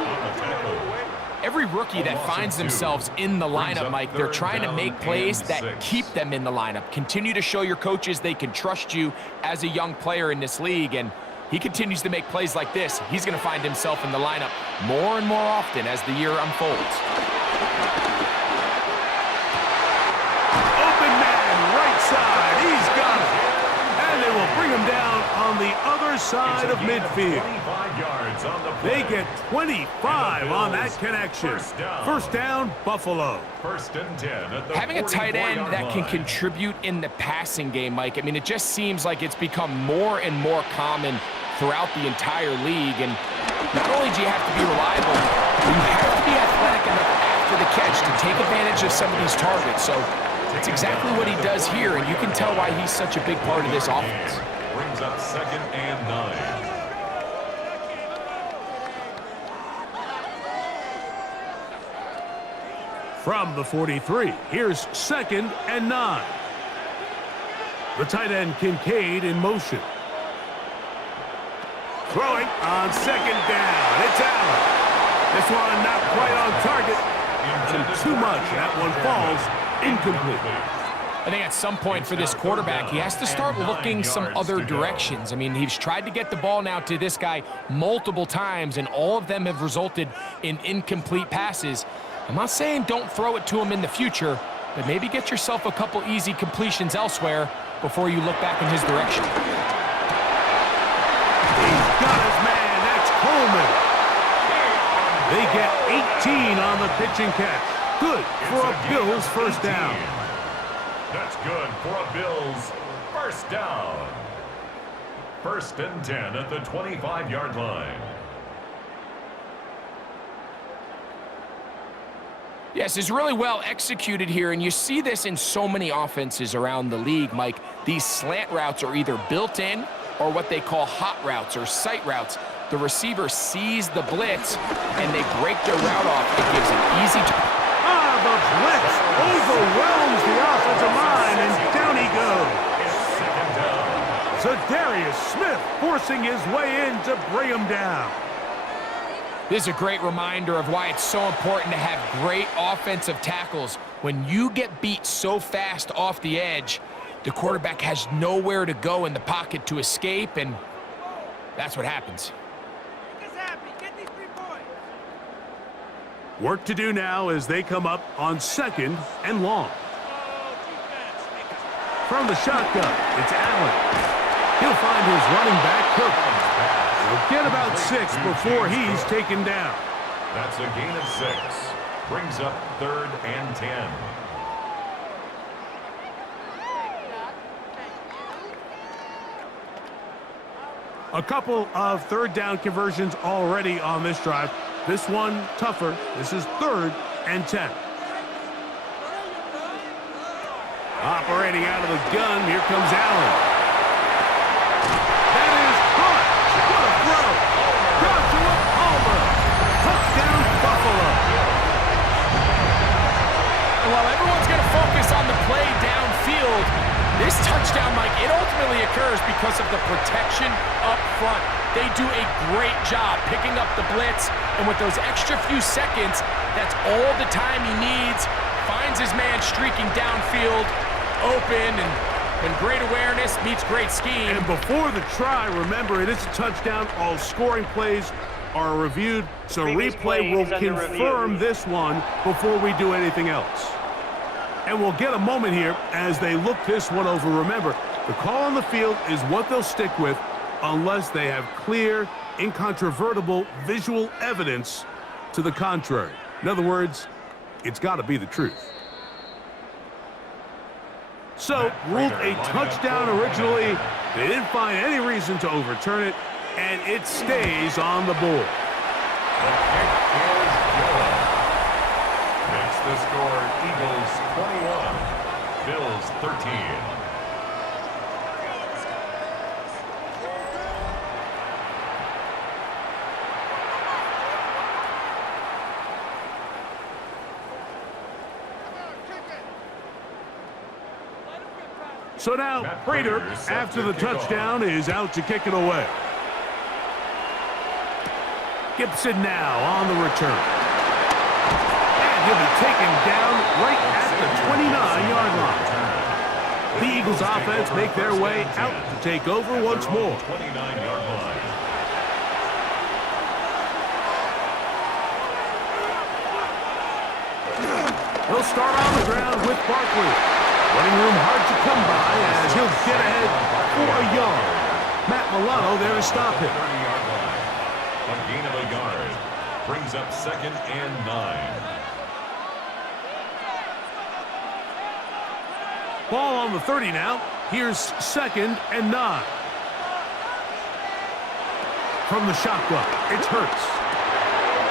Every rookie that finds themselves in the lineup, Mike, they're trying to make plays that keep them in the lineup. Continue to show your coaches they can trust you as a young player in this league, and he continues to make plays like this. He's going to find himself in the lineup more and more often as the year unfolds. Open man, right side. He's got it. And they will bring him down on the other side of midfield. They get 25 on that connection. 1st down, Buffalo. 1st and 10 at the Having a tight end 44-yard that can line. contribute in the passing game, Mike, I mean, it just seems like it's become more and more common throughout the entire league. And not only do you have to be reliable, but you have to be athletic enough after the catch to take advantage of some of these targets. So it's exactly what he does here, and you can tell why he's such a big part of this offense. Brings up 2nd and 9. From the 43, here's 2nd and 9. The tight end Kincaid in motion. Throwing on 2nd down. It's Allen. This one not quite on target. And too much. That one falls incomplete. I think at some point for this quarterback, he has to start looking some other directions. I mean, he's tried to get the ball now to this guy multiple times, and all of them have resulted in incomplete passes. I'm not saying don't throw it to him in the future, but maybe get yourself a couple easy completions elsewhere before you look back in his direction. He's got his man. That's Coleman. They get 18 on the pitch and catch. Good for a Bills 1st down. That's good for a Bills first down. 1st and 10 at the 25-yard line. Yes, it's really well executed here, and you see this in so many offenses around the league, Mike. These slant routes are either built in or what they call hot routes or sight routes. The receiver sees the blitz, and they break their route off. It gives an easy... The blitz overwhelms the offensive line, and down he goes. Zadarius Smith forcing his way in to bring him down. This is a great reminder of why it's so important to have great offensive tackles. When you get beat so fast off the edge, the quarterback has nowhere to go in the pocket to escape, and that's what happens. Work to do now as they come up on 2nd and long. From the shotgun, it's Allen. He'll find his running back, Cook. He'll get about 6 before he's taken down. That's a gain of 6. Brings up 3rd and 10. A couple of 3rd down conversions already on this drive. This one tougher. This is 3rd and 10. Operating out of the gun, here comes Allen. That is caught. What a throw. Joshua Palmer. Touchdown, Buffalo. And while everyone's going to focus on the play downfield, this touchdown, Mike, it ultimately occurs because of the protection up front. They do a great job picking up the blitz, and with those extra few seconds, that's all the time he needs. Finds his man streaking downfield, open, and when great awareness meets great scheme. And before the try, remember, it is a touchdown. All scoring plays are reviewed, so replay will confirm this one before we do anything else. And we'll get a moment here as they look this one over. Remember, the call on the field is what they'll stick with unless they have clear, incontrovertible visual evidence to the contrary. In other words, it's got to be the truth. So, ruled a touchdown originally. They didn't find any reason to overturn it, and it stays on the board. The kick is good. Makes the score Eagles 21, Bills 13. So now, Prater, after the touchdown, is out to kick it away. Gibson now on the return. And he'll be taken down right at the 29-yard line. The Eagles offense make their way out to take over once more. 29-yard line. He'll start on the ground with Barkley. Running room hard to come by as he'll get ahead for a yard. Matt Milano there to stop him. 30-yard line. A gain of a yard. Brings up 2nd and 9. Ball on the 30 now. Here's 2nd and 9. From the shotgun, it's Hurts.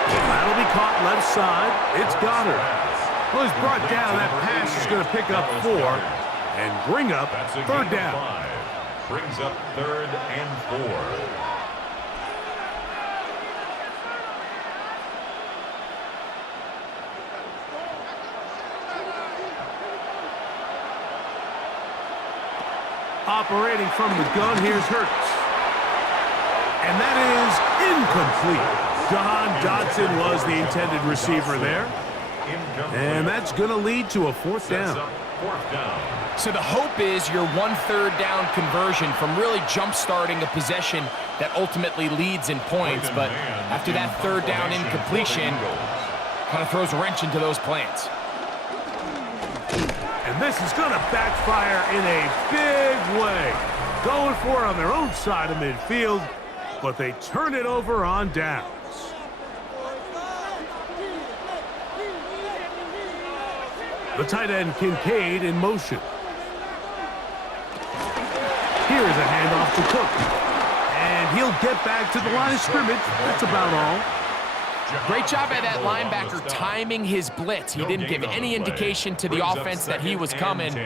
That'll be caught left side. It's Goddard. Well, he's brought down. That pass is going to pick up 4 and bring up 3rd down. 5. Brings up 3rd and 4. Operating from the gun, here's Hurts. And that is incomplete. John Dodson was the intended receiver there. And that's going to lead to a 4th down. So the hope is your 1/3 down conversion from really jump-starting a possession that ultimately leads in points. But after that 3rd down incompletion, kind of throws a wrench into those plans. And this is going to backfire in a big way. Going for it on their own side of midfield, but they turn it over on downs. The tight end Kincaid in motion. Here's a handoff to Cook. And he'll get back to the line of scrimmage. That's about all. Great job by that linebacker timing his blitz. He didn't give any indication to the offense that he was coming,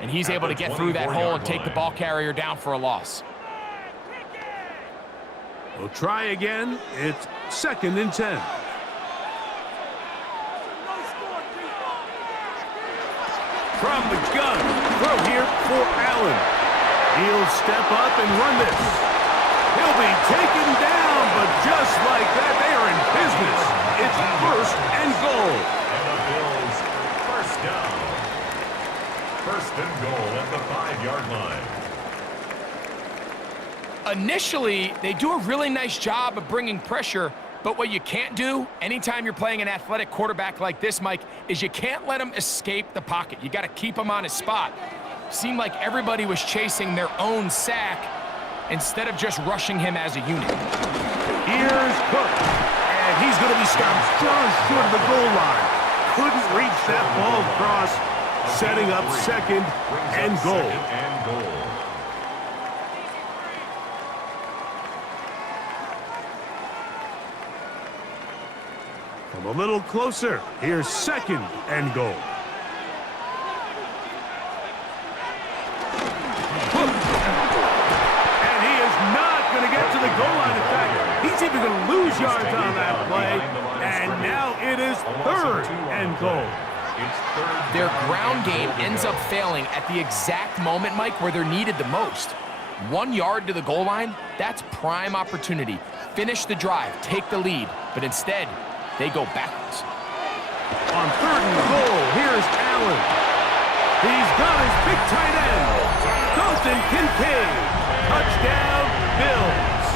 and he's able to get through that hole and take the ball carrier down for a loss. We'll try again. It's 2nd and 10. From the gun, throw here for Allen. He'll step up and run this. He'll be taken down, but just like that, they are in business. It's 1st and goal. And the Bills, first down. 1st and goal at the 5-yard line. Initially, they do a really nice job of bringing pressure, but what you can't do anytime you're playing an athletic quarterback like this, Mike, is you can't let him escape the pocket. You got to keep him on his spot. Seemed like everybody was chasing their own sack instead of just rushing him as a unit. Here's Cook, and he's going to be stopped just short of the goal line. Couldn't reach that ball across, setting up 2nd and goal. Come a little closer. Here's 2nd and goal. And he is not going to get to the goal line. In fact, he's even going to lose yards on that play. And now it is 3rd and goal. Their ground game ends up failing at the exact moment, Mike, where they're needed the most. 1 yard to the goal line, that's prime opportunity. Finish the drive, take the lead, but instead, they go backwards. On 3rd and goal, here's Allen. He's got his big tight end, Dalton Kincaid. Touchdown, Bills.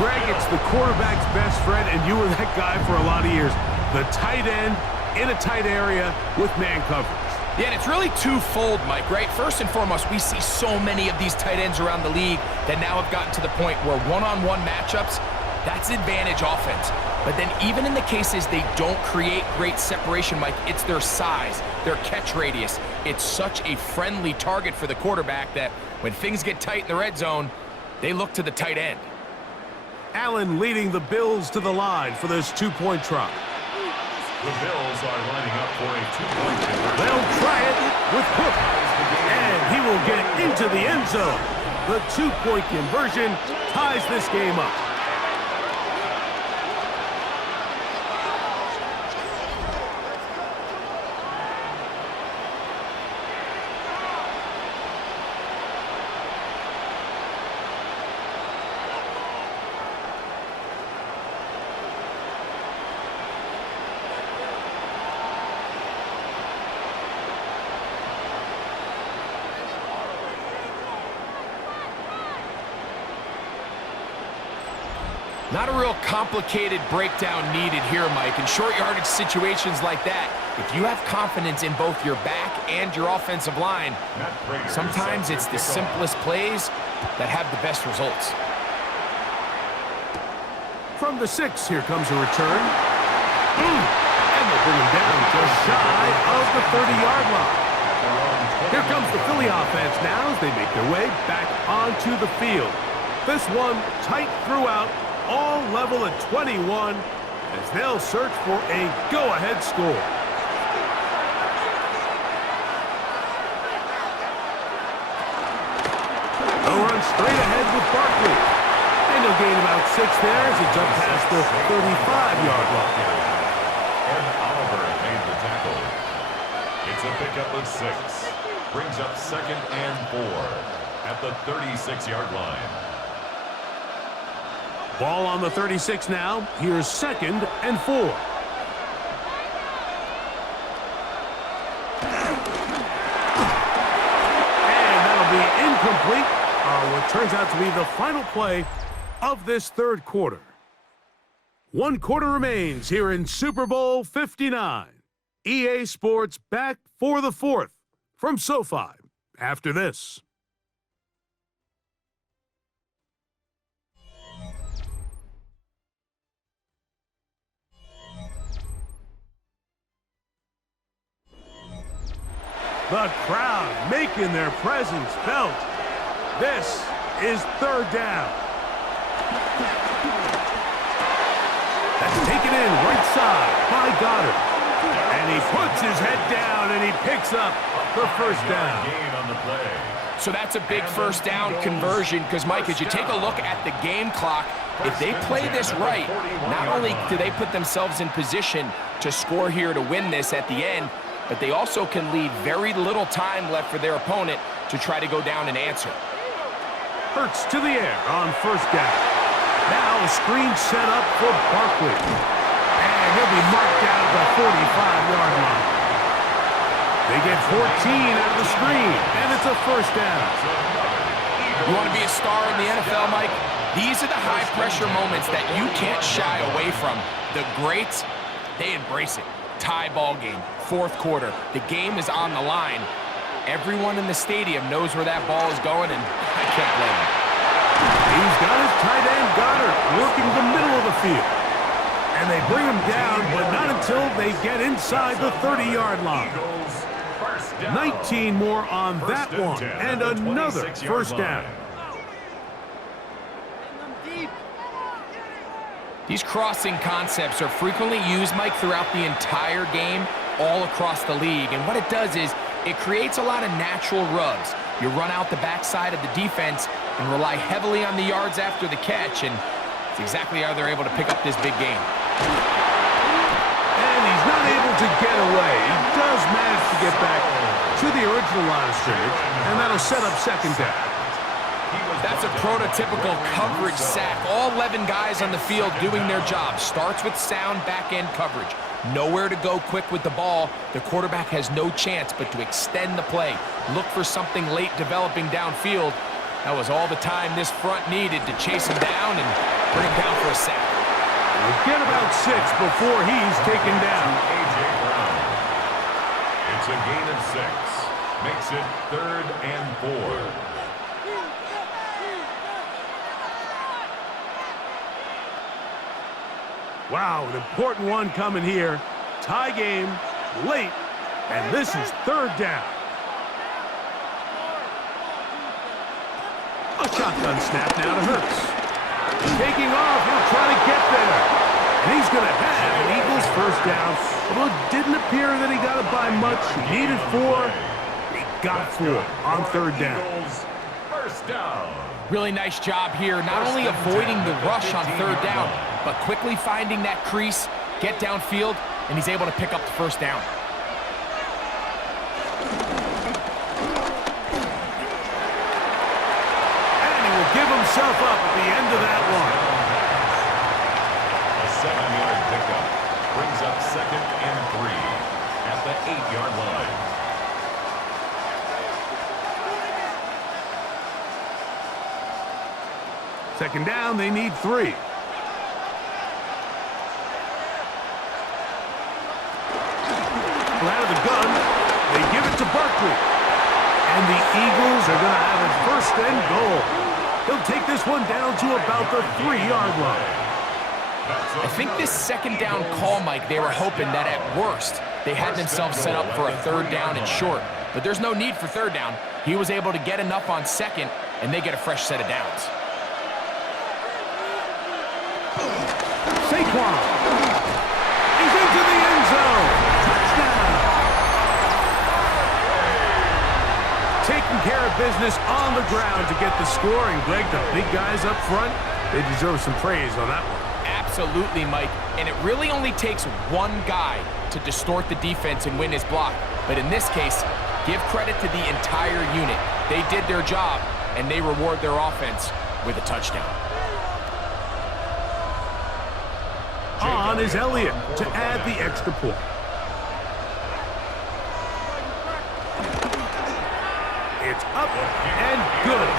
Greg, it's the quarterback's best friend, and you were that guy for a lot of years. The tight end in a tight area with man coverage. Yeah, and it's really twofold, Mike, right? First and foremost, we see so many of these tight ends around the league that now have gotten to the point where one-on-one matchups, that's advantage offense. But then even in the cases they don't create great separation, Mike, it's their size, their catch radius. It's such a friendly target for the quarterback that when things get tight in the red zone, they look to the tight end. Allen leading the Bills to the line for this 2-point try. The Bills are lining up for a 2-point conversion. They'll try it with Cook. And he will get into the end zone. The 2-point conversion ties this game up. Not a real complicated breakdown needed here, Mike. In short yardage situations like that, if you have confidence in both your back and your offensive line, sometimes it's the simplest plays that have the best results. From the 6, here comes a return. And they'll bring him down just shy of the 30-yard line. Here comes the Philly offense now as they make their way back onto the field. This one tight throughout, all level at 21 as they'll search for a go-ahead score. They'll run straight ahead with Barkley. And he'll gain about 6 there as he jumps past the 35-yard line. And Oliver made the tackle. It's a pickup of 6. Brings up 2nd and 4 at the 36-yard line. Ball on the 36 now. Here's 2nd and 4. And that'll be incomplete. What turns out to be the final play of this 3rd quarter. 1 quarter remains here in Super Bowl 59. EA Sports back for the 4th from SoFi after this. The crowd making their presence felt. This is third down. That's taken in right side by Goddard. And he puts his head down and he picks up the first down. Gain on the play. So that's a big first down conversion because, Mike, as you take a look at the game clock, if they play this right, not only do they put themselves in position to score here to win this at the end, but they also can leave very little time left for their opponent to try to go down and answer. Hurts to the air on first down. Now a screen set up for Barkley. And he'll be marked down at the 45-yard line. They get 14 out of the screen, and it's a first down. You want to be a star in the NFL, Mike? These are the high-pressure moments that you can't shy away from. The greats, they embrace it. Tie ball game, fourth quarter. The game is on the line. Everyone in the stadium knows where that ball is going, and I can't blame him. He's got his tight end Goddard working the middle of the field. And they bring him down, but not until they get inside the 30-yard line. 19 more on that one, and another first down. These crossing concepts are frequently used, Mike, throughout the entire game, all across the league. And what it does is it creates a lot of natural rubs. You run out the backside of the defense and rely heavily on the yards after the catch, and it's exactly how they're able to pick up this big game. And he's not able to get away. He does manage to get back to the original line of scrimmage, and that'll set up second down. That's a prototypical coverage sack. All 11 guys on the field doing their job. Starts with sound back-end coverage. Nowhere to go quick with the ball. The quarterback has no chance but to extend the play. Look for something late developing downfield. That was all the time this front needed to chase him down and bring him down for a sack. We'll get about 6 before he's taken down. A.J. Brown. It's a gain of 6. Makes it 3rd and 4. Wow, an important one coming here. Tie game, late, and this is third down. A shotgun snap now to Hurts. Taking off, he'll try to get there. And he's going to have an Eagles first down. Although it didn't appear that he got it by much. He needed 4. He got 4 on third down. First down. Really nice job here, not only avoiding the rush on third down, but quickly finding that crease, get downfield, and he's able to pick up the first down. And he will give himself up at the end of that one. A 7-yard pickup brings up 2nd and 3 at the 8-yard line. Second down, they need 3. Out of the gun, they give it to Barkley. And the Eagles are going to have it first and goal. They'll take this one down to about the 3-yard line. I think this second down call, Mike, they were hoping that at worst they had themselves set up for a third down and short. But there's no need for third down. He was able to get enough on second, and they get a fresh set of downs. Saquon. He's into the end zone. Touchdown. Taking care of business on the ground to get the score. And Greg, the big guys up front, they deserve some praise on that one. Absolutely, Mike. And it really only takes one guy to distort the defense and win his block. But in this case, give credit to the entire unit. They did their job, and they reward their offense with a touchdown. On is Elliott to add the extra point. It's up and good.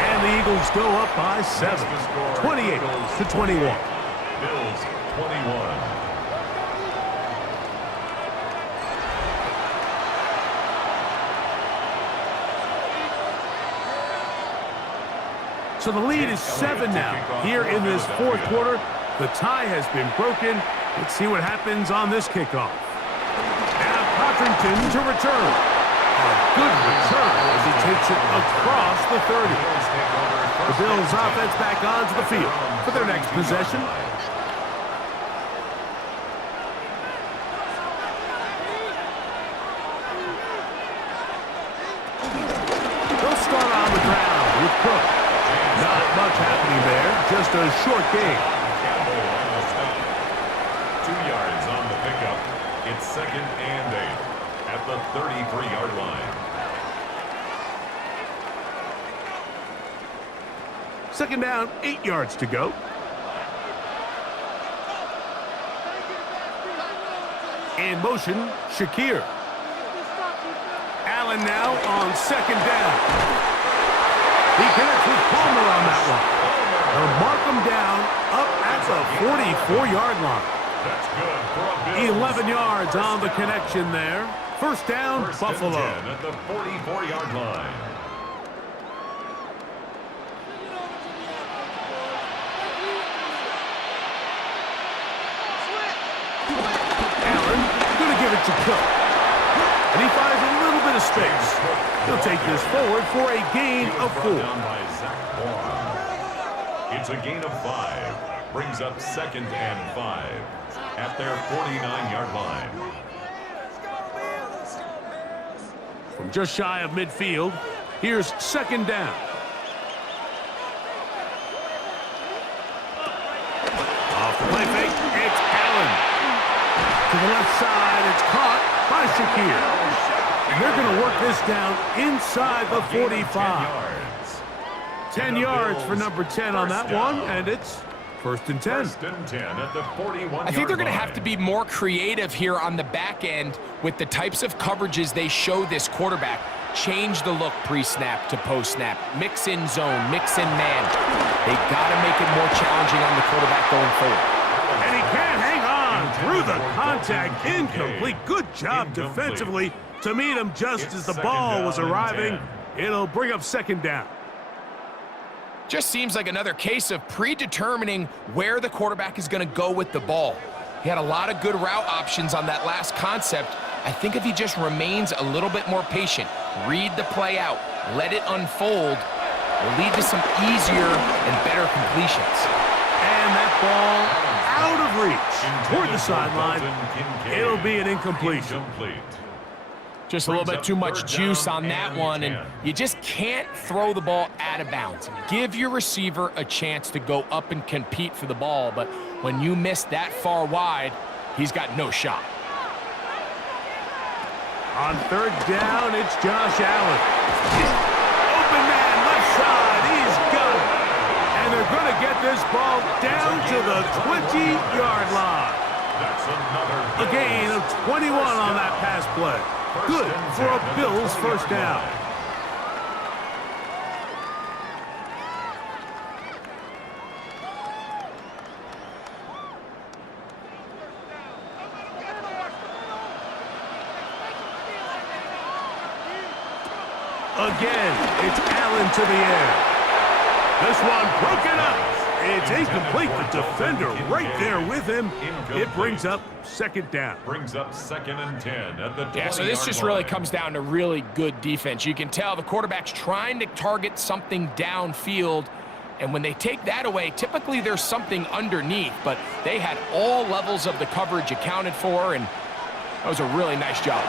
And the Eagles go up by 7, 28-21. Bills 21. So the lead is 7 now here in this fourth quarter. The tie has been broken. Let's see what happens on this kickoff. Now Cotrington to return. A good return as he takes it across the 30. The Bills offense back onto the field for their next possession. They'll start on the ground with Cook. Not much happening there, just a short game. 2 yards on the pickup. It's 2nd and 8 at the 33-yard line. Second down, 8 yards to go. In motion, Shakir. Allen now on second down. He connects with Palmer on that one. They'll mark him down up at the 44-yard line. That's good for a Bills. 11 yards on the connection there. First down, First and Buffalo. 10 at the 44-yard line. Allen going to give it to Cook. And he finds a little bit of space. He'll take this forward for a gain of 4. Down by Zach Bourne. It's a gain of 5. Brings up 2nd and 5 at their 49-yard line. From just shy of midfield, here's second down. Off the play fake, it's Allen. To the left side, it's caught by Shakir. And they're going to work this down inside the 45. 10 yards for number 10 on that one, and it's first and 10. First and 10 at the 41-yard I think they're going to line. have to be more creative here on the back end with the types of coverages they show this quarterback. Change the look pre-snap to post-snap. Mix in zone, mix in man. They got to make it more challenging on the quarterback going forward. And he can't hang on through the contact. Incomplete. Good job defensively to meet him just as the ball was arriving. It'll bring up second down. Just seems like another case of predetermining where the quarterback is going to go with the ball. He had a lot of good route options on that last concept. I think if he just remains a little bit more patient, read the play out, let it unfold, will lead to some easier and better completions. And that ball out of reach toward the sideline. It'll be an incompletion. Just a little bit too much juice on that one, and you just can't throw the ball out of bounds. Give your receiver a chance to go up and compete for the ball, but when you miss that far wide, he's got no shot. On third down, it's Josh Allen. Open man, left side, he's got it. And they're going to get this ball down to the 20-yard line. A gain of 21 on that pass play. Good for a Bills first down. Again, it's Allen to the air. This one broken up. It's incomplete. The defender right there with him. It brings up second down. Brings up 2nd and 10 at the 20-yard line. Yeah, so this just really comes down to really good defense. You can tell the quarterback's trying to target something downfield, and when they take that away, typically there's something underneath, but they had all levels of the coverage accounted for, and that was a really nice job.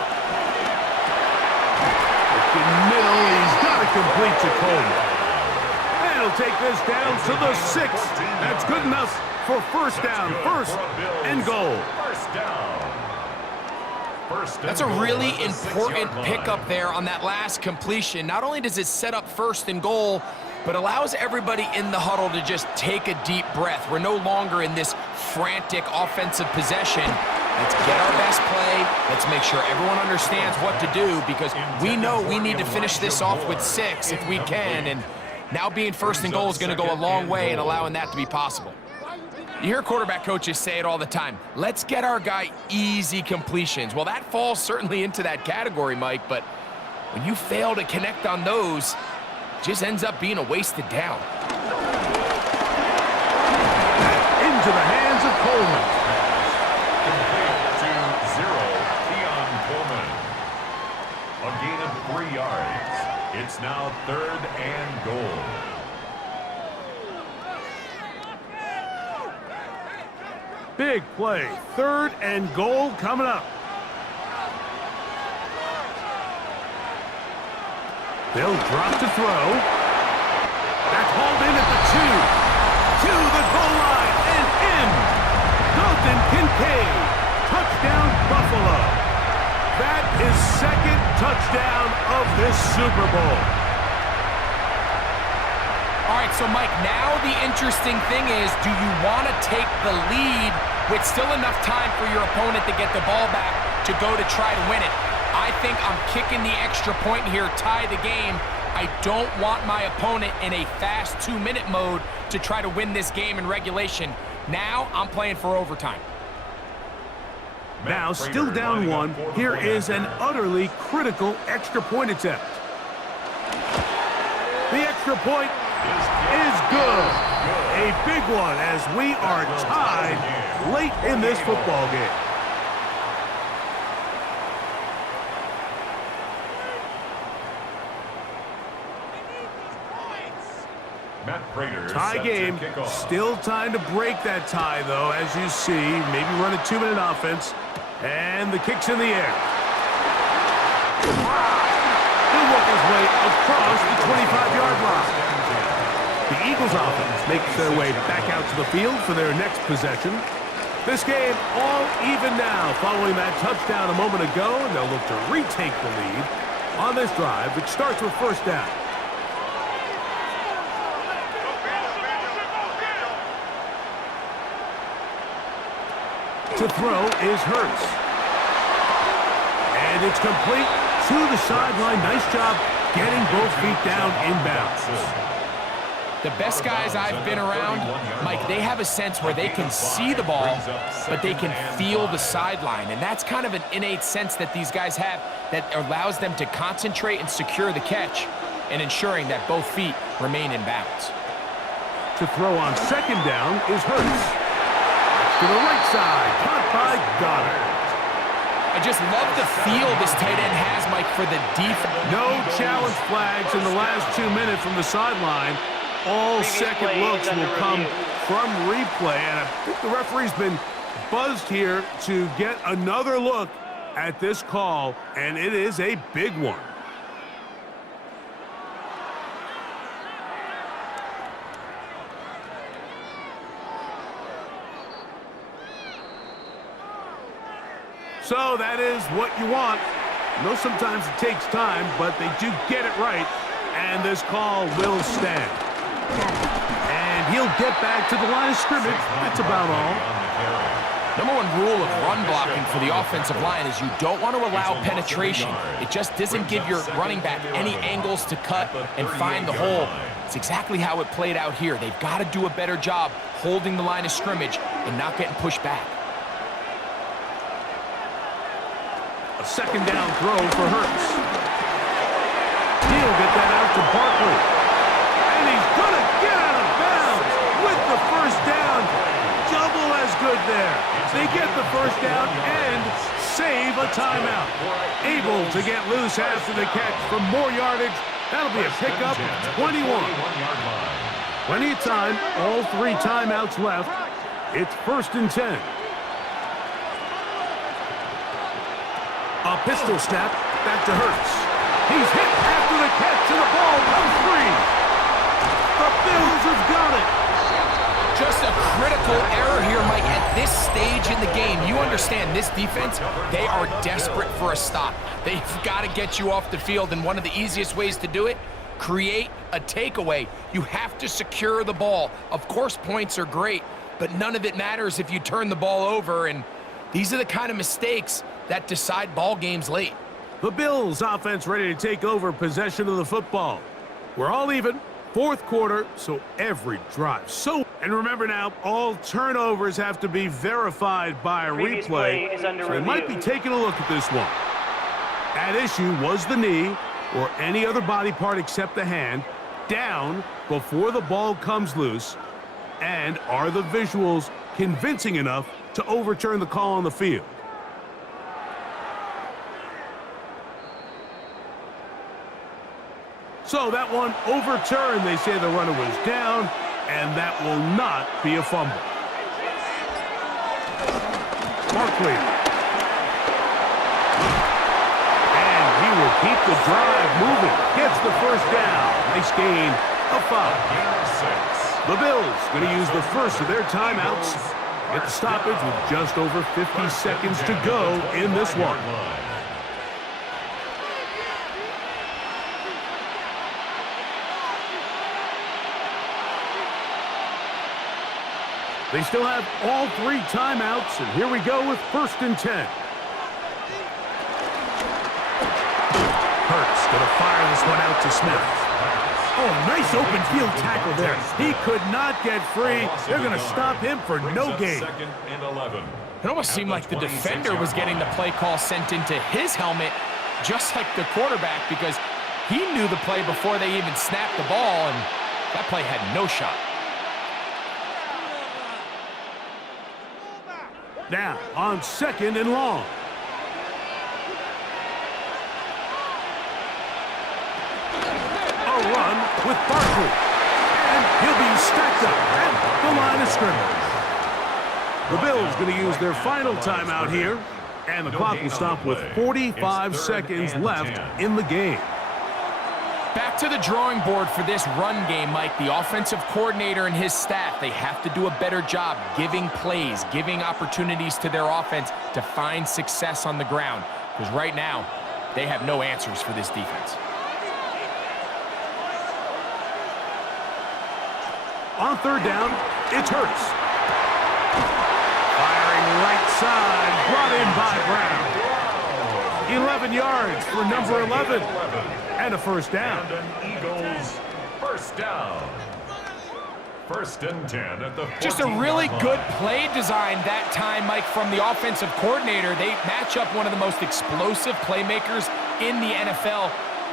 In the middle, he's got to complete to Coleman. And he'll take this down to the 6. That's good enough for first down. First and goal. First down. That's a really important pickup there on that last completion. Not only does it set up first and goal, but allows everybody in the huddle to just take a deep breath. We're no longer in this frantic offensive possession. Let's get our best play. Let's make sure everyone understands what to do, because we know we need to finish this off with 6 if we can, and now being first and goal is going to go a long way in allowing that to be possible. You hear quarterback coaches say it all the time. Let's get our guy easy completions. Well, that falls certainly into that category, Mike, but when you fail to connect on those, it just ends up being a wasted down. Into the hands of Coleman. Complete to 0, Keon Coleman. A gain of now 3rd and goal. Big play. 3rd and goal coming up. They'll drop to throw. That's hauled in at the 2. To the goal line and in. Dalton Kincaid. Touchdown, Buffalo. That is 2nd touchdown of this Super Bowl. All right, so Mike, now the interesting thing is, do you want to take the lead with still enough time for your opponent to get the ball back to go to try to win it? I think I'm kicking the extra point here, tie the game. I don't want my opponent in a fast 2-minute mode to try to win this game in regulation. Now I'm playing for overtime. Now, still down 1, here is an utterly critical extra point attempt. The extra point is good. A big one as we are tied late in this football game. Tie game. Still time to break that tie, though, as you see. Maybe run a 2-minute offense. And the kick's in the air. He'll work his way across the 25-yard line. The Eagles offense makes their way back out to the field for their next possession. This game all even now following that touchdown a moment ago, and they'll look to retake the lead on this drive, which starts with 1st down. To throw is Hurts. And it's complete to the sideline. Nice job getting both feet down inbounds. The best guys I've been around, Mike, they have a sense where they can see the ball, but they can feel the sideline. And that's kind of an innate sense that these guys have that allows them to concentrate and secure the catch and ensuring that both feet remain in bounds. To throw on 2nd down is Hurts. To the right side, caught by Goddard. I just love the feel this tight end has, Mike, for the defense. No challenge flags in the last 2 minutes from the sideline. All second looks will come from replay, and I think the referee's been buzzed here to get another look at this call, and it is a big one. So that is what you want. I know sometimes it takes time, but they do get it right, and this call will stand. And he'll get back to the line of scrimmage. That's about all. Number 1 rule of run blocking for the offensive line is you don't want to allow penetration. It just doesn't give your running back any angles to cut and find the hole. It's exactly how it played out here. They've got to do a better job holding the line of scrimmage and not getting pushed back. A 2nd down throw for Hurts. He'll get that out to Barkley. And he's going to get out of bounds with the 1st down. Double as good there. They get the 1st down and save a timeout. Able to get loose after the catch for more yardage. That'll be a pickup of 21. Plenty of time. All 3 timeouts left. It's 1st and 10. A pistol snap, back to Hurts. He's hit after the catch, and the ball comes free. The Bills have got it. Just a critical error here, Mike. At this stage in the game, you understand this defense, they are desperate for a stop. They've got to get you off the field, and one of the easiest ways to do it, create a takeaway. You have to secure the ball. Of course, points are great, but none of it matters if you turn the ball over, and these are the kind of mistakes that decide ball games late. The Bills offense ready to take over possession of the football. We're all even, 4th quarter, so every drive. And remember now, all turnovers have to be verified by a replay. So they might be taking a look at this one. At issue was the knee, or any other body part except the hand, down before the ball comes loose. And are the visuals convincing enough to overturn the call on the field? So So that one overturned. They say the runner was down, and that will not be a fumble. Barkley. And he will keep the drive moving. Gets the first down. Nice gain. A foul. The Bills going to use the first of their timeouts. Get the stoppage with just over 50 seconds to go in this one. They still have all 3 timeouts, and here we go with 1st and 10. Hurts going to fire this one out to Smith. Oh, nice open field tackle there. He could not get free. They're going to stop him for no gain. It almost seemed like the defender was getting the play call sent into his helmet, just like the quarterback, because he knew the play before they even snapped the ball, and that play had no shot. Now on 2nd and long. A run with Barkley. And he'll be stacked up at the line of scrimmage. The Bills going to use their final timeout here. And the clock will stop with 45 seconds left in the game. Back to the drawing board for this run game, Mike. The offensive coordinator and his staff, they have to do a better job giving plays, giving opportunities to their offense to find success on the ground. Because right now, they have no answers for this defense. On 3rd down, it's Hurts. Firing right side, brought in by Brown. 11 yards for number 11. And a first down. And an Eagles first down. 1st and 10 at the 14-yard line. Just a really good play design that time, Mike, from the offensive coordinator. They match up one of the most explosive playmakers in the NFL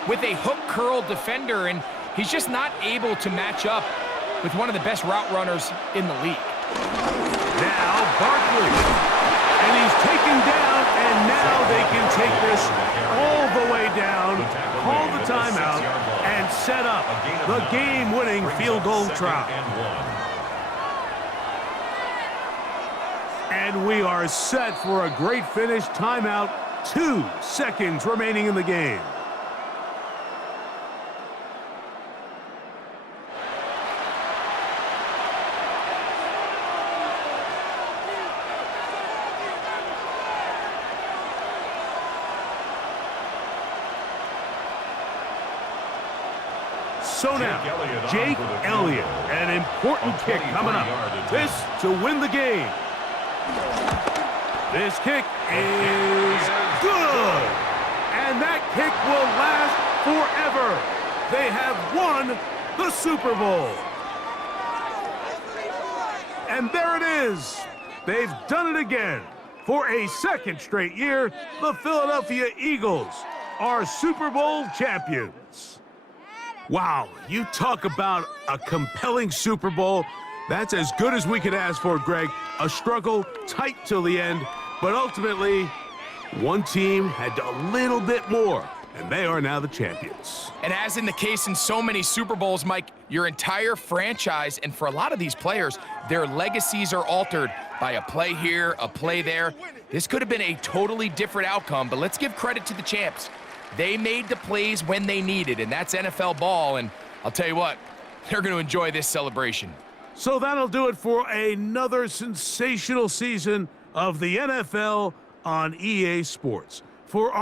with a hook curl defender, and he's just not able to match up with one of the best route runners in the league. Now Barkley. And he's taken down, and now they can take this all the way down, call the timeout, and set up the game-winning field goal try. And we are set for a great finish. Timeout, 2 seconds remaining in the game. So now, Jake Elliott, an important kick coming up. This to win the game. This kick is good. And that kick will last forever. They have won the Super Bowl. And there it is. They've done it again. For a 2nd straight year, the Philadelphia Eagles are Super Bowl champions. Wow, you talk about a compelling Super Bowl. That's as good as we could ask for, Greg. A struggle tight till the end, but ultimately, one team had a little bit more, and they are now the champions. And as in the case in so many Super Bowls, Mike, your entire franchise, and for a lot of these players, their legacies are altered by a play here, a play there. This could have been a totally different outcome, but let's give credit to the champs. They made the plays when they needed, and that's NFL ball, and I'll tell you what, they're going to enjoy this celebration. So that'll do it for another sensational season of the NFL on EA Sports. For